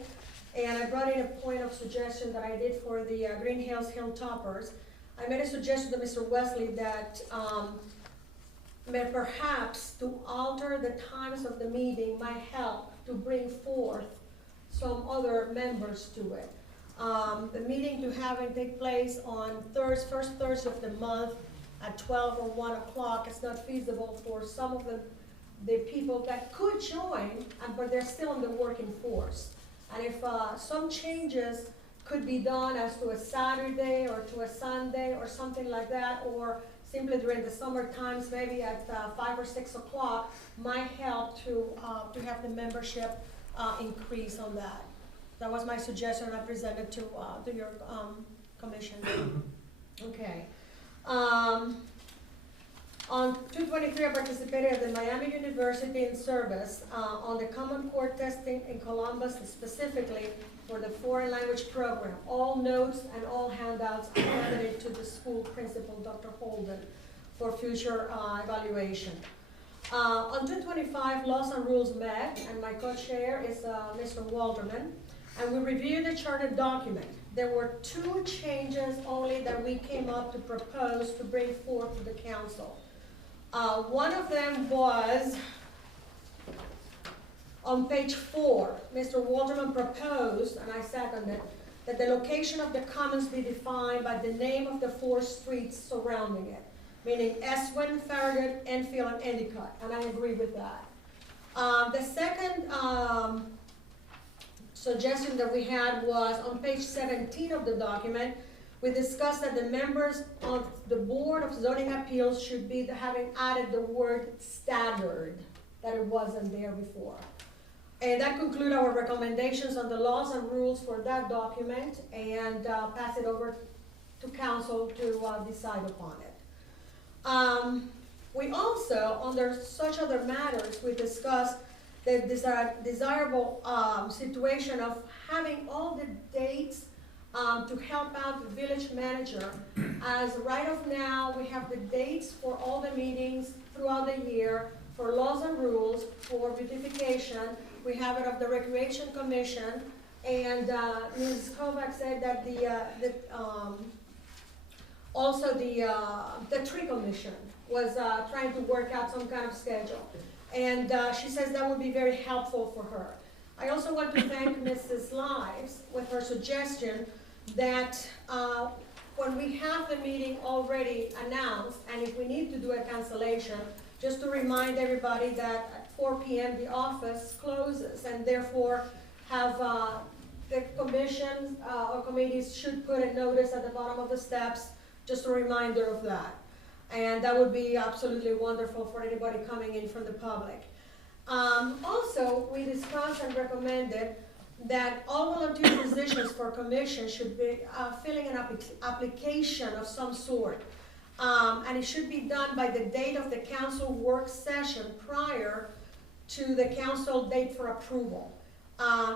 and I brought in a point of suggestion that I did for the Greenhills Hilltoppers. I made a suggestion to Mr. Wesley that perhaps to alter the times of the meeting might help to bring forth some other members to it. The meeting to have it take place on first Thursday of the month at 12 or 1 o'clock is not feasible for some of the people that could join, but they're still in the working force. And if some changes could be done as to a Saturday or to a Sunday or something like that, or simply during the summer times, maybe at 5 or 6 o'clock, might help to have the membership increase on that. That was my suggestion I presented to your commission. Okay. On 2/23, I participated at the Miami University in service on the Common Core testing in Columbus, specifically for the foreign language program. All notes and all handouts are handed to the school principal, Dr. Holden, for future evaluation. On 2/25, laws and rules met, and my co-chair is Mr. Walterman, and we reviewed the charter document. There were 2 changes only that we came up to propose to bring forth to the council. One of them was on page 4. Mr. Walterman proposed, and I seconded, that the location of the commons be defined by the name of the 4 streets surrounding it, meaning Eswin, Farragut, Enfield, and Endicott, and I agree with that. The second suggestion that we had was on page 17 of the document. We discussed that the members of the Board of Zoning Appeals should be having added the word staggered, that it wasn't there before. And that concludes our recommendations on the laws and rules for that document, and pass it over to council to decide upon it. We also, under such other matters, we discussed the desirable situation of having all the dates to help out the village manager. As right of now, we have the dates for all the meetings throughout the year, for laws and rules, for beautification. We have it of the Recreation Commission, and Ms. Kovac said that also the Tree Commission was trying to work out some kind of schedule. And she says that would be very helpful for her. I also want to thank Mrs. Lives with her suggestion that when we have the meeting already announced, and if we need to do a cancellation, just to remind everybody that at 4 p.m. the office closes, and therefore have the commissions or committees should put a notice at the bottom of the steps, just a reminder of that. And that would be absolutely wonderful for anybody coming in from the public. Also, we discussed and recommended that all volunteer positions for commission should be filling an application of some sort. And it should be done by the date of the council work session prior to the council date for approval.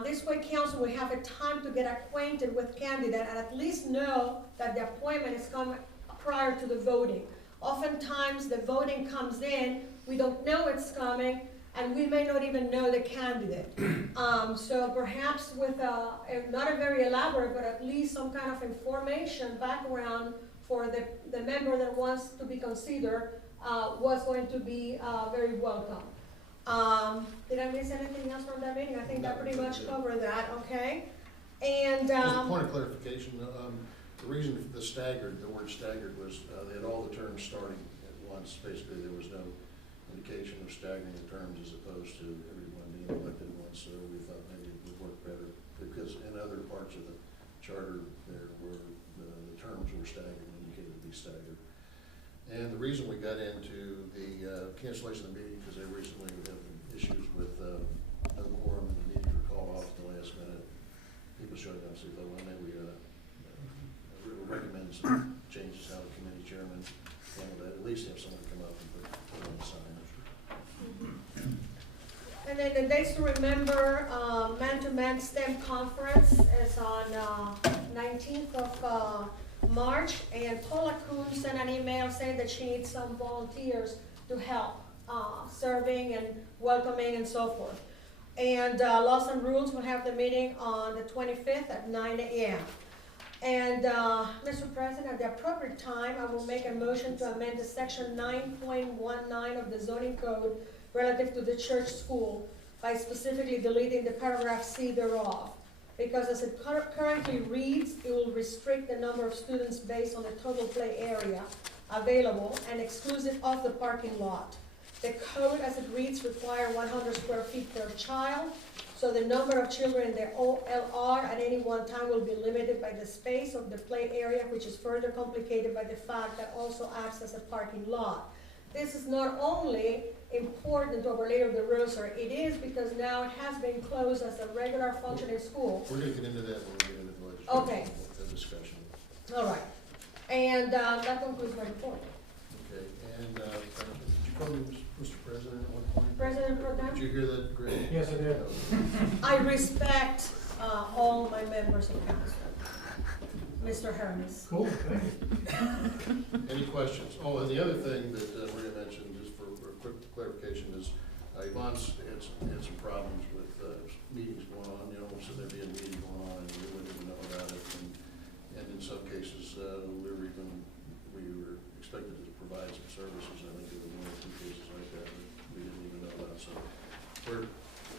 This way council will have a time to get acquainted with candidate and at least know that the appointment is coming prior to the voting. Oftentimes the voting comes in, we don't know it's coming, and we may not even know the candidate. So perhaps with not a very elaborate, but at least some kind of information background for the member that wants to be considered was going to be very welcome. Did I miss anything else from that meeting? I think that pretty much covered that, okay? And Just a point of clarification, the reason the word staggered was they had all the terms starting at once. Basically, there was no indication of staggering the terms as opposed to everyone being elected at once. So we thought maybe it would work better because in other parts of the charter there were the terms were staggered, indicated to be staggered. And the reason we got into the cancellation of the meeting because they recently have issues with no quorum and the meetings were called off at the last minute. People showing up and say, well, maybe we recommend some changes how the committee chairman handle that. At least have someone come up and put on the sign. And then the dates to remember, Man-to-Man STEM Conference is on 19th of March, and Paula Kuhn sent an email saying that she needs some volunteers to help serving and welcoming and so forth. And Laws and Rules will have the meeting on the 25th at 9 a.m. And Mr. President, at the appropriate time, I will make a motion to amend the section 9.19 of the zoning code relative to the church school by specifically deleting the paragraph C thereof. Because as it currently reads, it will restrict the number of students based on the total play area available and exclusive of the parking lot. The code as it reads requires 100 square feet per child, so the number of children in the OLR at any one time will be limited by the space of the play area, which is further complicated by the fact that also acts as a parking lot. This is not only important to Our Lady of the Rosary, it is because now it has been closed as a regular functioning school. We're going to get into that when we get into the legislation. Okay. The discussion. All right. And that concludes my report. Okay. And did you call me Mr. President at one point? President Pro Tem? Did you hear that, Greg? Yes, I did. I respect all my members of council. Mr. Hermes. Cool, thank you. Any questions? Oh, and the other thing that Maria mentioned, just for quick clarification, is Yvonne's had some problems with meetings going on. You know, so there'd be a meeting going on and we wouldn't even know about it. And in some cases, we were expected to provide some services. I think there were one or two cases like that we didn't even know about. So we're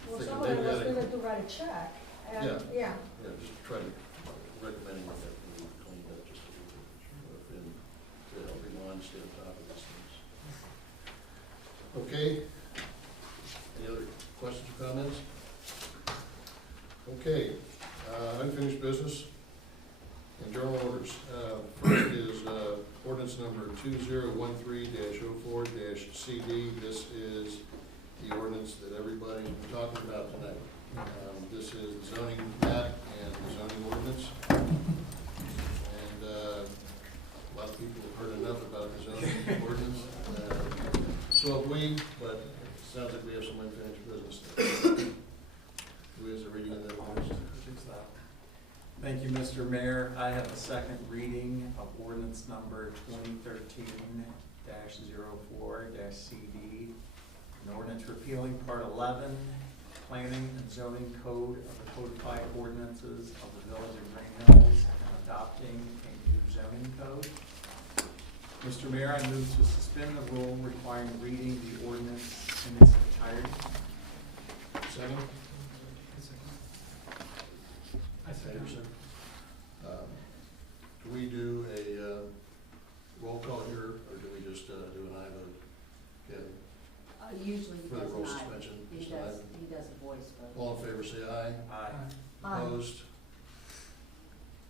Well, thinking someone maybe was that. going to write a check. And, yeah. Yeah, just try to recommending that we clean up just a little bit to help everyone stay on top of these things. Okay. Any other questions or comments? Okay. Unfinished business and journal orders. First is ordinance number 2013-04-CD. This is the ordinance that everybody's been talking about tonight. This is the zoning map and the zoning ordinance. And a lot of people have heard enough about the zoning ordinance. So have we, but it sounds like we have some unfinished business. Who is the reading of that ordinance? Thank you, Mr. Mayor. I have a second reading of ordinance number 2013-04-CD. An ordinance repealing Part 11, Planning and Zoning Code of the Codified Ordinances of the Village of Greenhills and adopting a new zoning code. Mr. Mayor, I move to suspend the rule requiring reading the ordinance in its Hired. Second? I second. Anderson. Do we do a roll call here, or do we just do an aye vote? Kevin? Usually he For the does rule not. suspension, He just does, aye. he does a voice vote. All in favor, say aye. Aye. Aye. Opposed?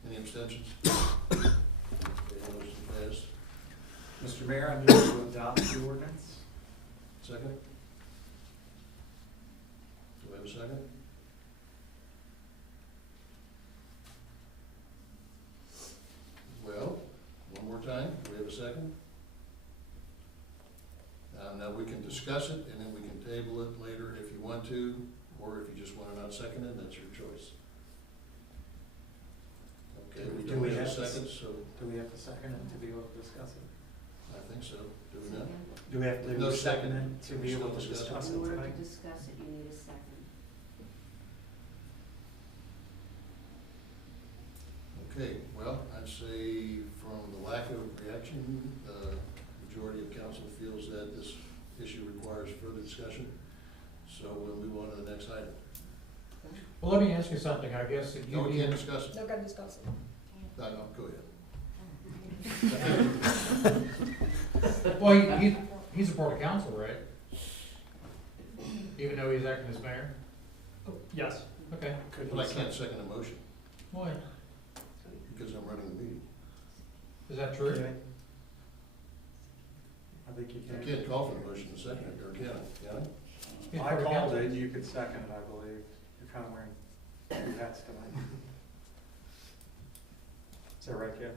Any abstentions? Okay, motion passed. Mr. Mayor, I move to adopt the ordinance. Second? Do we have a second? Well, one more time, do we have a second? Now we can discuss it, and then we can table it later if you want to, or if you just want to not second it, that's your choice. Okay, we Do don't we have a have to s- second, so Do we have to second it to be able to discuss it? I think so, do we not? Do we have to No second second. it to be able to Still discuss it. discuss In it order tonight? to discuss it, you need a second. Okay, well, I'd say from the lack of reaction, the majority of council feels that this issue requires further discussion. So we'll move on to the next item. Well, let me ask you something, I guess that you. No, we can't discuss it. No, can discuss it. No, go ahead. Well, he's a part of council, right? Even though he's acting as mayor? Yes. Okay. But I can't second a motion Why? because I'm running the meeting. Is that true? I think you I can. can't call for the motion to second it, or can I? Can I? He's I part of called council. it, you could second it, I believe. You're kind of wearing two hats tonight. Is that right, Kevin?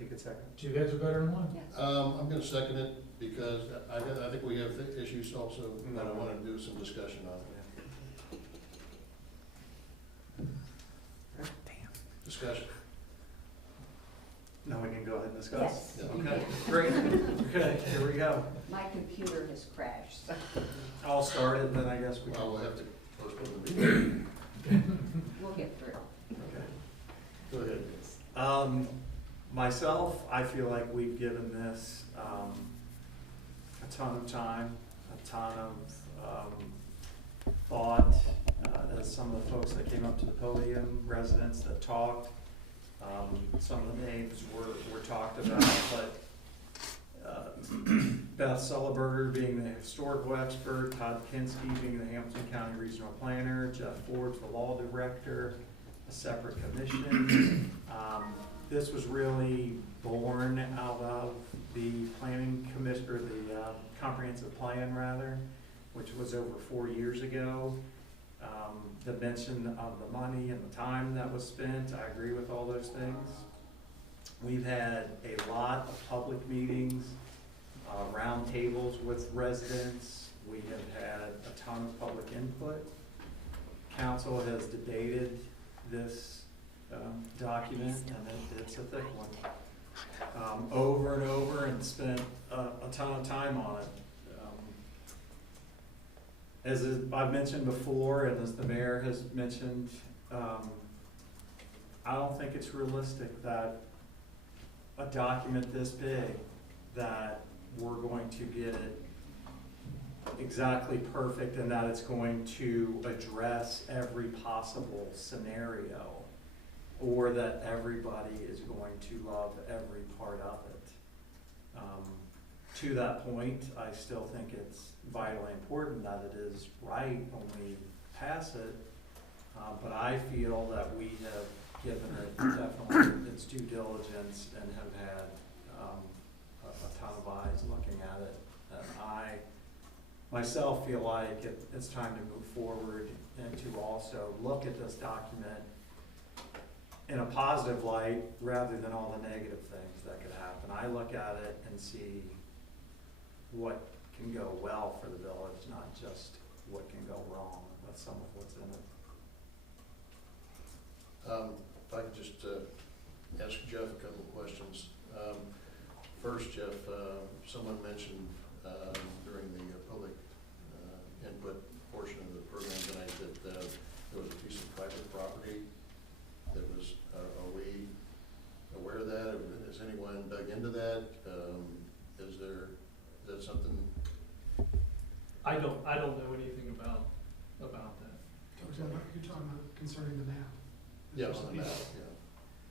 You could second? Two heads are better than one. Yes. I'm gonna second it because I think we have issues also that I wanna do some discussion on. Discussion. No, we can go ahead and discuss? Yes. Yeah. you Okay, can. great. Okay, here we go. My computer has crashed. I'll start it, and then I guess we Well, can. we'll have to postpone the meeting. We'll get through. Okay. Go ahead. Myself, I feel like we've given this, a ton of time, a ton of, thought, as some of the folks that came up to the podium, residents that talked, some of the names were talked about, but, Beth Sulliberger being the historical expert, Todd Kinski being the Hamilton County Regional Planner, Jeff Forbes, the law director, a separate commission. This was really born out of the planning commission, or the comprehensive plan rather, which was over 4 years ago. The mention of the money and the time that was spent, I agree with all those things. We've had a lot of public meetings, roundtables with residents. We have had a ton of public input. Council has debated this document, and it's a thick one, over and over, and spent a ton of time on it. As I've mentioned before, and as the mayor has mentioned, I don't think it's realistic that a document this big, that we're going to get it exactly perfect and that it's going to address every possible scenario, or that everybody is going to love every part of it. To that point, I still think it's vitally important that it is right when we pass it, but I feel that we have given it definitely its due diligence and have had a ton of eyes looking at it. And I myself feel like it's time to move forward and to also look at this document in a positive light rather than all the negative things that could happen. I look at it and see what can go well for the village, not just what can go wrong with some of what's in it. If I could just ask Jeff a couple of questions. First, Jeff, someone mentioned during the public input portion of the program tonight that there was a piece of private property that was, are we aware of that? Has anyone dug into that? Is that something? I don't know anything you're talking about concerning the map. Yeah, on the map,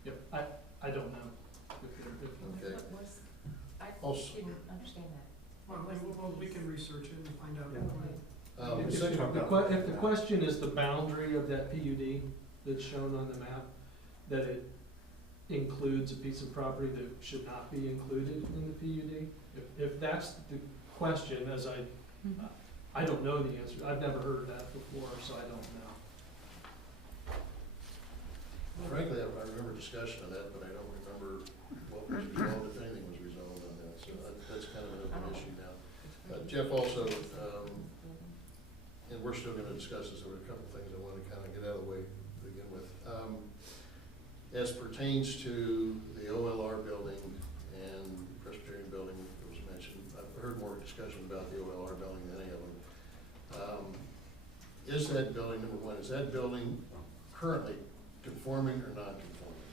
Yep, I don't know if they're, if. yeah, okay. What was, I Also, didn't understand that. Well, we can research it and find out. the If second, if the question is the boundary of that PUD that's shown on the map, that it includes a piece of property that should not be included in the PUD? If that's the question, as I don't know the answer, I've never heard that before, so I don't know. frankly, I remember discussion of that, but I don't remember what was resolved, if anything was resolved on that, so that's kind of an open issue now. Jeff also, and we're still gonna discuss this, there were a couple of things I wanted to kind of get out of the way to begin with. As pertains to the OLR building and Presbyterian building that was mentioned, I've heard more discussion about the OLR building than any of them. Is that building, number one, is that building currently conforming or non-conforming?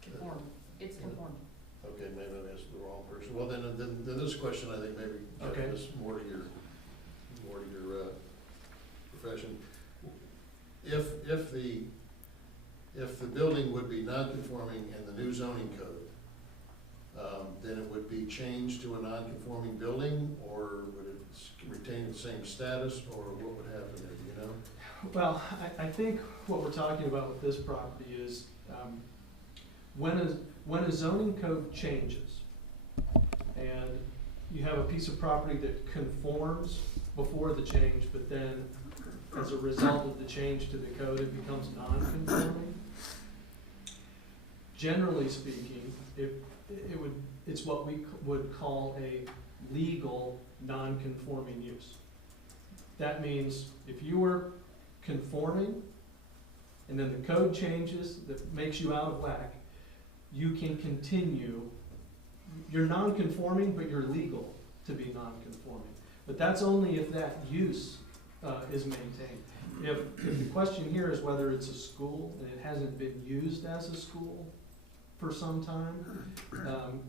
Conform, it's conforming. Okay, maybe I asked the wrong person. Well, then this question, I think maybe Okay. is more to your profession. If the building would be non-conforming in the new zoning code, then it would be changed to a non-conforming building, or would it retain the same status, or what would happen there, do you know? Well, I think what we're talking about with this property is, when a zoning code changes, and you have a piece of property that conforms before the change, but then as a result of the change to the code, it becomes non-conforming. Generally speaking, it's what we would call a legal non-conforming use. That means if you were conforming, and then the code changes that makes you out of whack, you can continue. You're non-conforming, but you're legal to be non-conforming. But that's only if that use is maintained. If the question here is whether it's a school and it hasn't been used as a school for some time,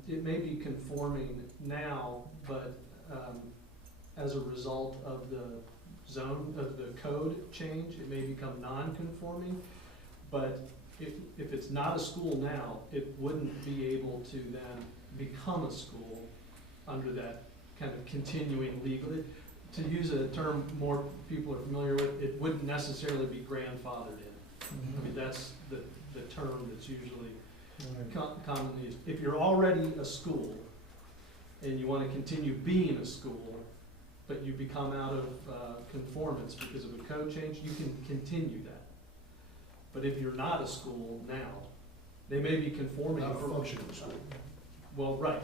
it may be conforming now, but as a result of the code change, it may become non-conforming. But if it's not a school now, it wouldn't be able to then become a school under that kind of continuing legal. To use a term more people are familiar with, it wouldn't necessarily be grandfathered in. I mean, that's the term that's usually commonly used. If you're already a school and you want to continue being a school, but you become out of conformance because of a code change, you can continue that. But if you're not a school now, they may be conforming. Not a functioning school. Well, right.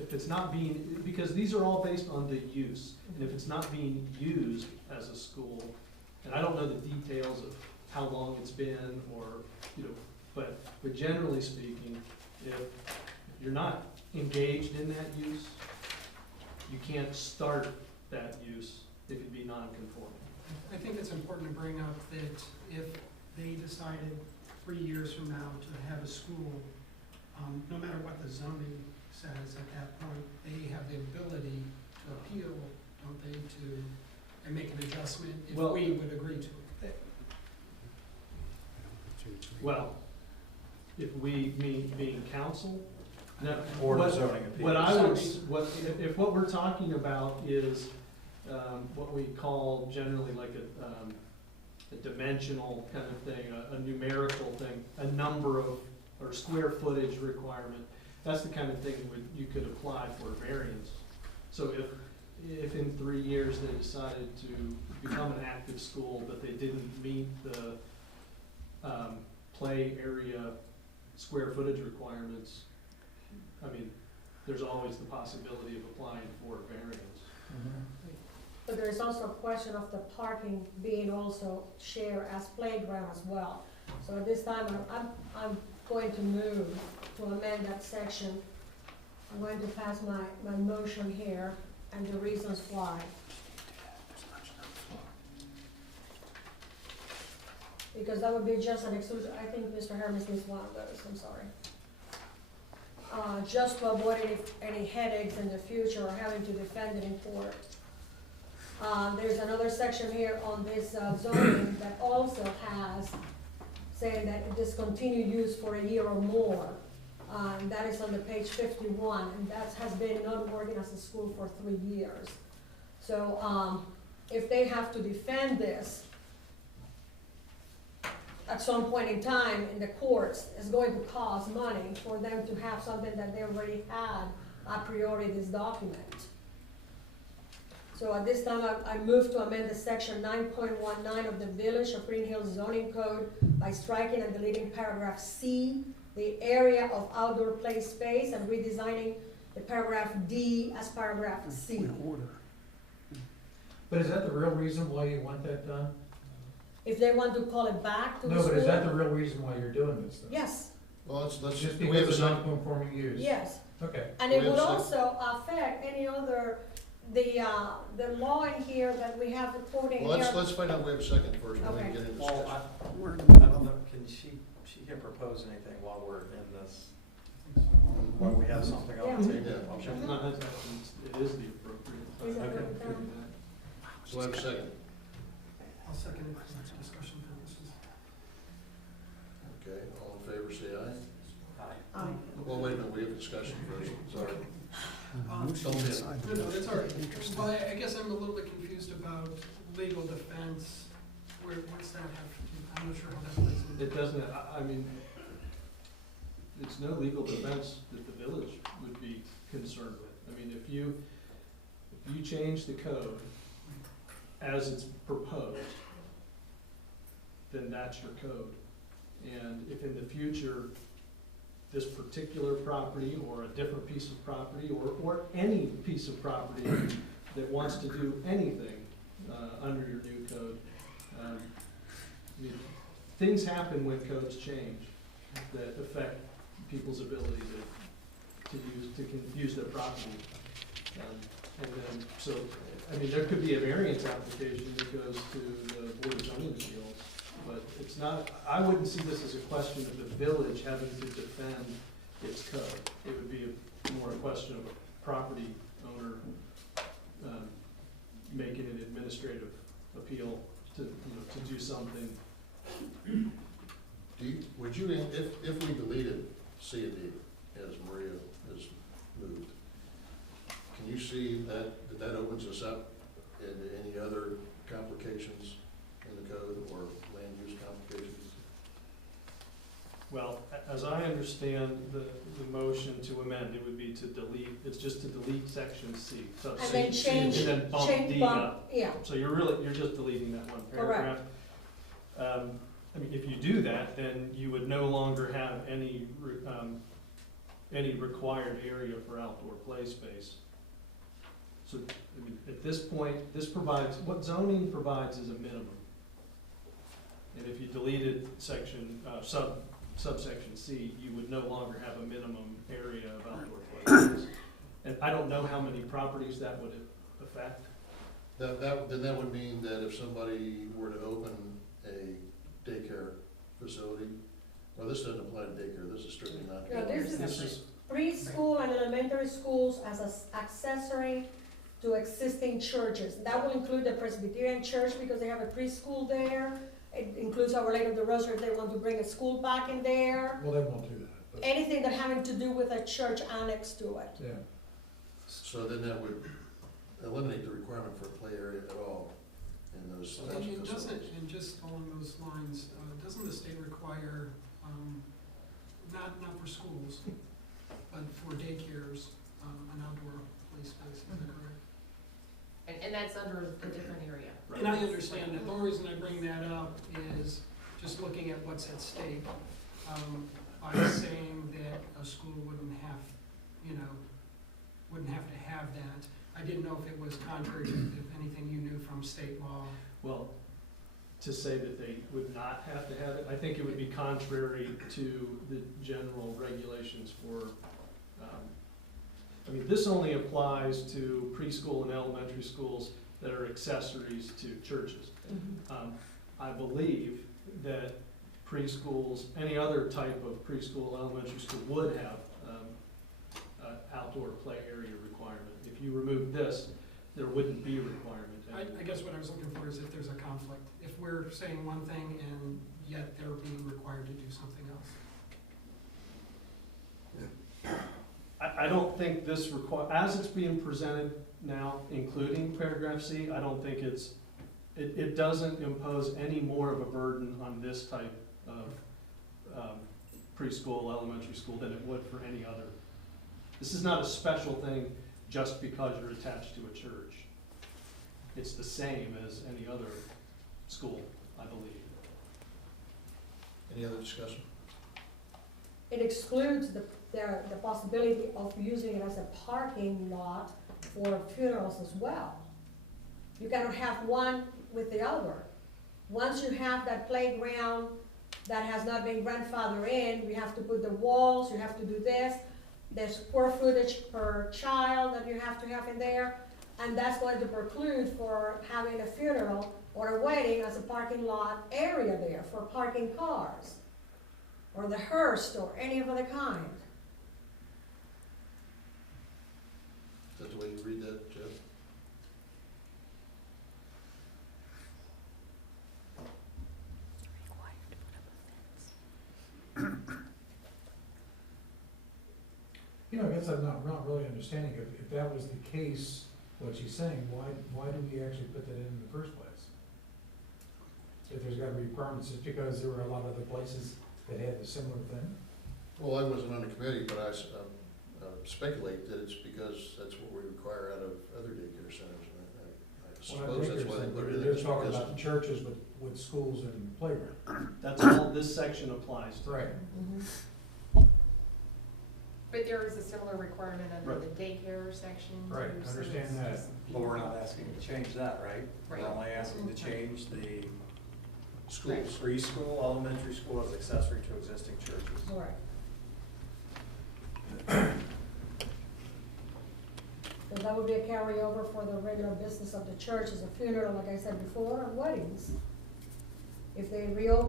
If it's not being, because these are all based on the use, and if it's not being used as a school, and I don't know the details of how long it's been, or, but generally speaking, if you're not engaged in that use, you can't start that use, it could be non-conforming. I think it's important to bring up that if they decided 3 years from now to have a school, no matter what the zoning says at that point, they have the ability to appeal, don't they, and make an adjustment if Well, we would agree to it. Well, if we mean being council, no. Board of what- Zoning Appeals. What I would, if what we're talking about is, what we call generally like a dimensional kind of thing, a numerical thing, a number of, or square footage requirement, that's the kind of thing you could apply for variance. So if in 3 years they decided to become an active school, but they didn't meet the play area square footage requirements, I mean, there's always the possibility of applying for variance. But there's also a question of the parking being also shared as playground as well. So at this time, I'm going to move to amend that section. I'm going to pass my motion here and the reasons why. Because that would be just an exclusion. I think Mr. Hermes needs one of those, I'm sorry. Just to avoid any headaches in the future or having to defend it in court. There's another section here on this zoning that also has saying that it discontinued use for a year or more. And that is on the page 51, and that has been not working as a school for 3 years. So if they have to defend this at some point in time in the courts, it's going to cost money for them to have something that they already had a priori this document. So at this time, I move to amend the section 9.19 of the Village of Greenhills zoning code by striking and deleting paragraph C, the area of outdoor play space, and redesigning the paragraph D as paragraph C. But is that the real reason why you want that done? If they want to call it back to the No, school. but is that the real reason why you're doing this then? Yes, Well, let's Just do we have because a of second? non-conforming use? yes. Okay. And Do it we have would a second? also affect any other, the law in here that we have quoting Well, here. let's find out we have a second first, and then Okay. get into Well, discussion. We're in the I middle. don't know, can she propose anything while we're in this, while we have something on the table? Yeah. Okay. Not that it is the appropriate. Is that Okay. what we're done? So I have a second. I'll second it for discussion purposes. Okay, all in favor, say aye. Aye. Well, wait a minute, we have discussion first, sorry. Um, Don't hit. No, that's all right. Well, I guess I'm a little bit confused about legal defense. What's that have to do? I'm not sure how that plays into It doesn't, I mean, it's no legal defense that the village would be concerned with. I mean, if you change the code as it's proposed, then that's your code. And if in the future, this particular property or a different piece of property or any piece of property that wants to do anything under your new code, I mean, things happen when codes change that affect people's ability to use their property. And then, so, I mean, there could be a variance application that goes to the Board of Zoning Appeals, but it's not, I wouldn't see this as a question of the village having to defend its code. It would be more a question of a property owner making an administrative appeal to, to do something. Would you, if we deleted C and D, as Maria has moved, can you see that opens us up into any other complications in the code or land use complications? Well, as I understand the motion to amend, it would be to delete, it's just to delete section C. And then change, And then bump change D bump, up. yeah, So you're just deleting that one paragraph. I mean, if you do that, then you would no longer have any required area for outdoor play space. So, I mean, at this point, this provides, what zoning provides is a minimum. And if you deleted section, subsection C, you would no longer have a minimum area of outdoor play space. And I don't know how many properties that would affect. Then that would mean that if somebody were to open a daycare facility, well, this doesn't apply to daycare, this is strictly not. no, this This is is, preschool and elementary schools as an accessory to existing churches. That will include the Presbyterian Church because they have a preschool there. It includes Our Lady of the Rosary if they want to bring a school back in there. Well, they won't do that, but, Anything that having to do with a church annexed to it. yeah. So then that would eliminate the requirement for a play area at all in those types of And facilities. and just along those lines, doesn't the state require, not for schools, but for daycares, an outdoor play space, is that correct? And that's under a different area. And I understand that. The only reason I bring that up is just looking at what's at stake. By saying that a school wouldn't have, wouldn't have to have that. I didn't know if it was contrary to, if anything you knew from state law. well, to say that they would not have to have it, I think it would be contrary to the general regulations for, I mean, this only applies to preschool and elementary schools that are accessories to churches. I believe that preschools, any other type of preschool, elementary school would have outdoor play area requirement. If you remove this, there wouldn't be a requirement I guess what I was looking for is if there's a conflict. If we're saying one thing and yet they're being required to do something else. I don't think this as it's being presented now, including paragraph C, I don't think it doesn't impose any more of a burden on this type of preschool, elementary school than it would for any other. This is not a special thing just because you're attached to a church. It's the same as any other school, I believe. Any other discussion? It excludes the possibility of using it as a parking lot for funerals as well. You cannot have one with the other. Once you have that playground that has not been grandfathered in, you have to put the walls, you have to do this, there's square footage per child that you have to have in there, and that's going to preclude for having a funeral or a wedding as a parking lot area there for parking cars, or the hearse, or any of the kind. Is that the way you read that, Jeff? You know, I guess I'm not really understanding if that was the case, what she's saying, why do we actually put that in the first place? If there's gotta be requirements, just because there were a lot of other places that had a similar thing? Well, I wasn't on the committee, but I speculate that it's because that's what we require out of other daycare centers. And I suppose that's why they put it in there. They're talking about the churches with schools and playground. That's all this section applies to. Right. But there is a similar requirement under Right. the daycare section. Right, too, so understand it's that. just- But we're not asking to change that, right? Right. We're only asking to change the Schools. preschool, elementary school as accessory to existing churches. Right. So that would be a carryover for the regular business of the church as a funeral, like I said before, and weddings. If they reopen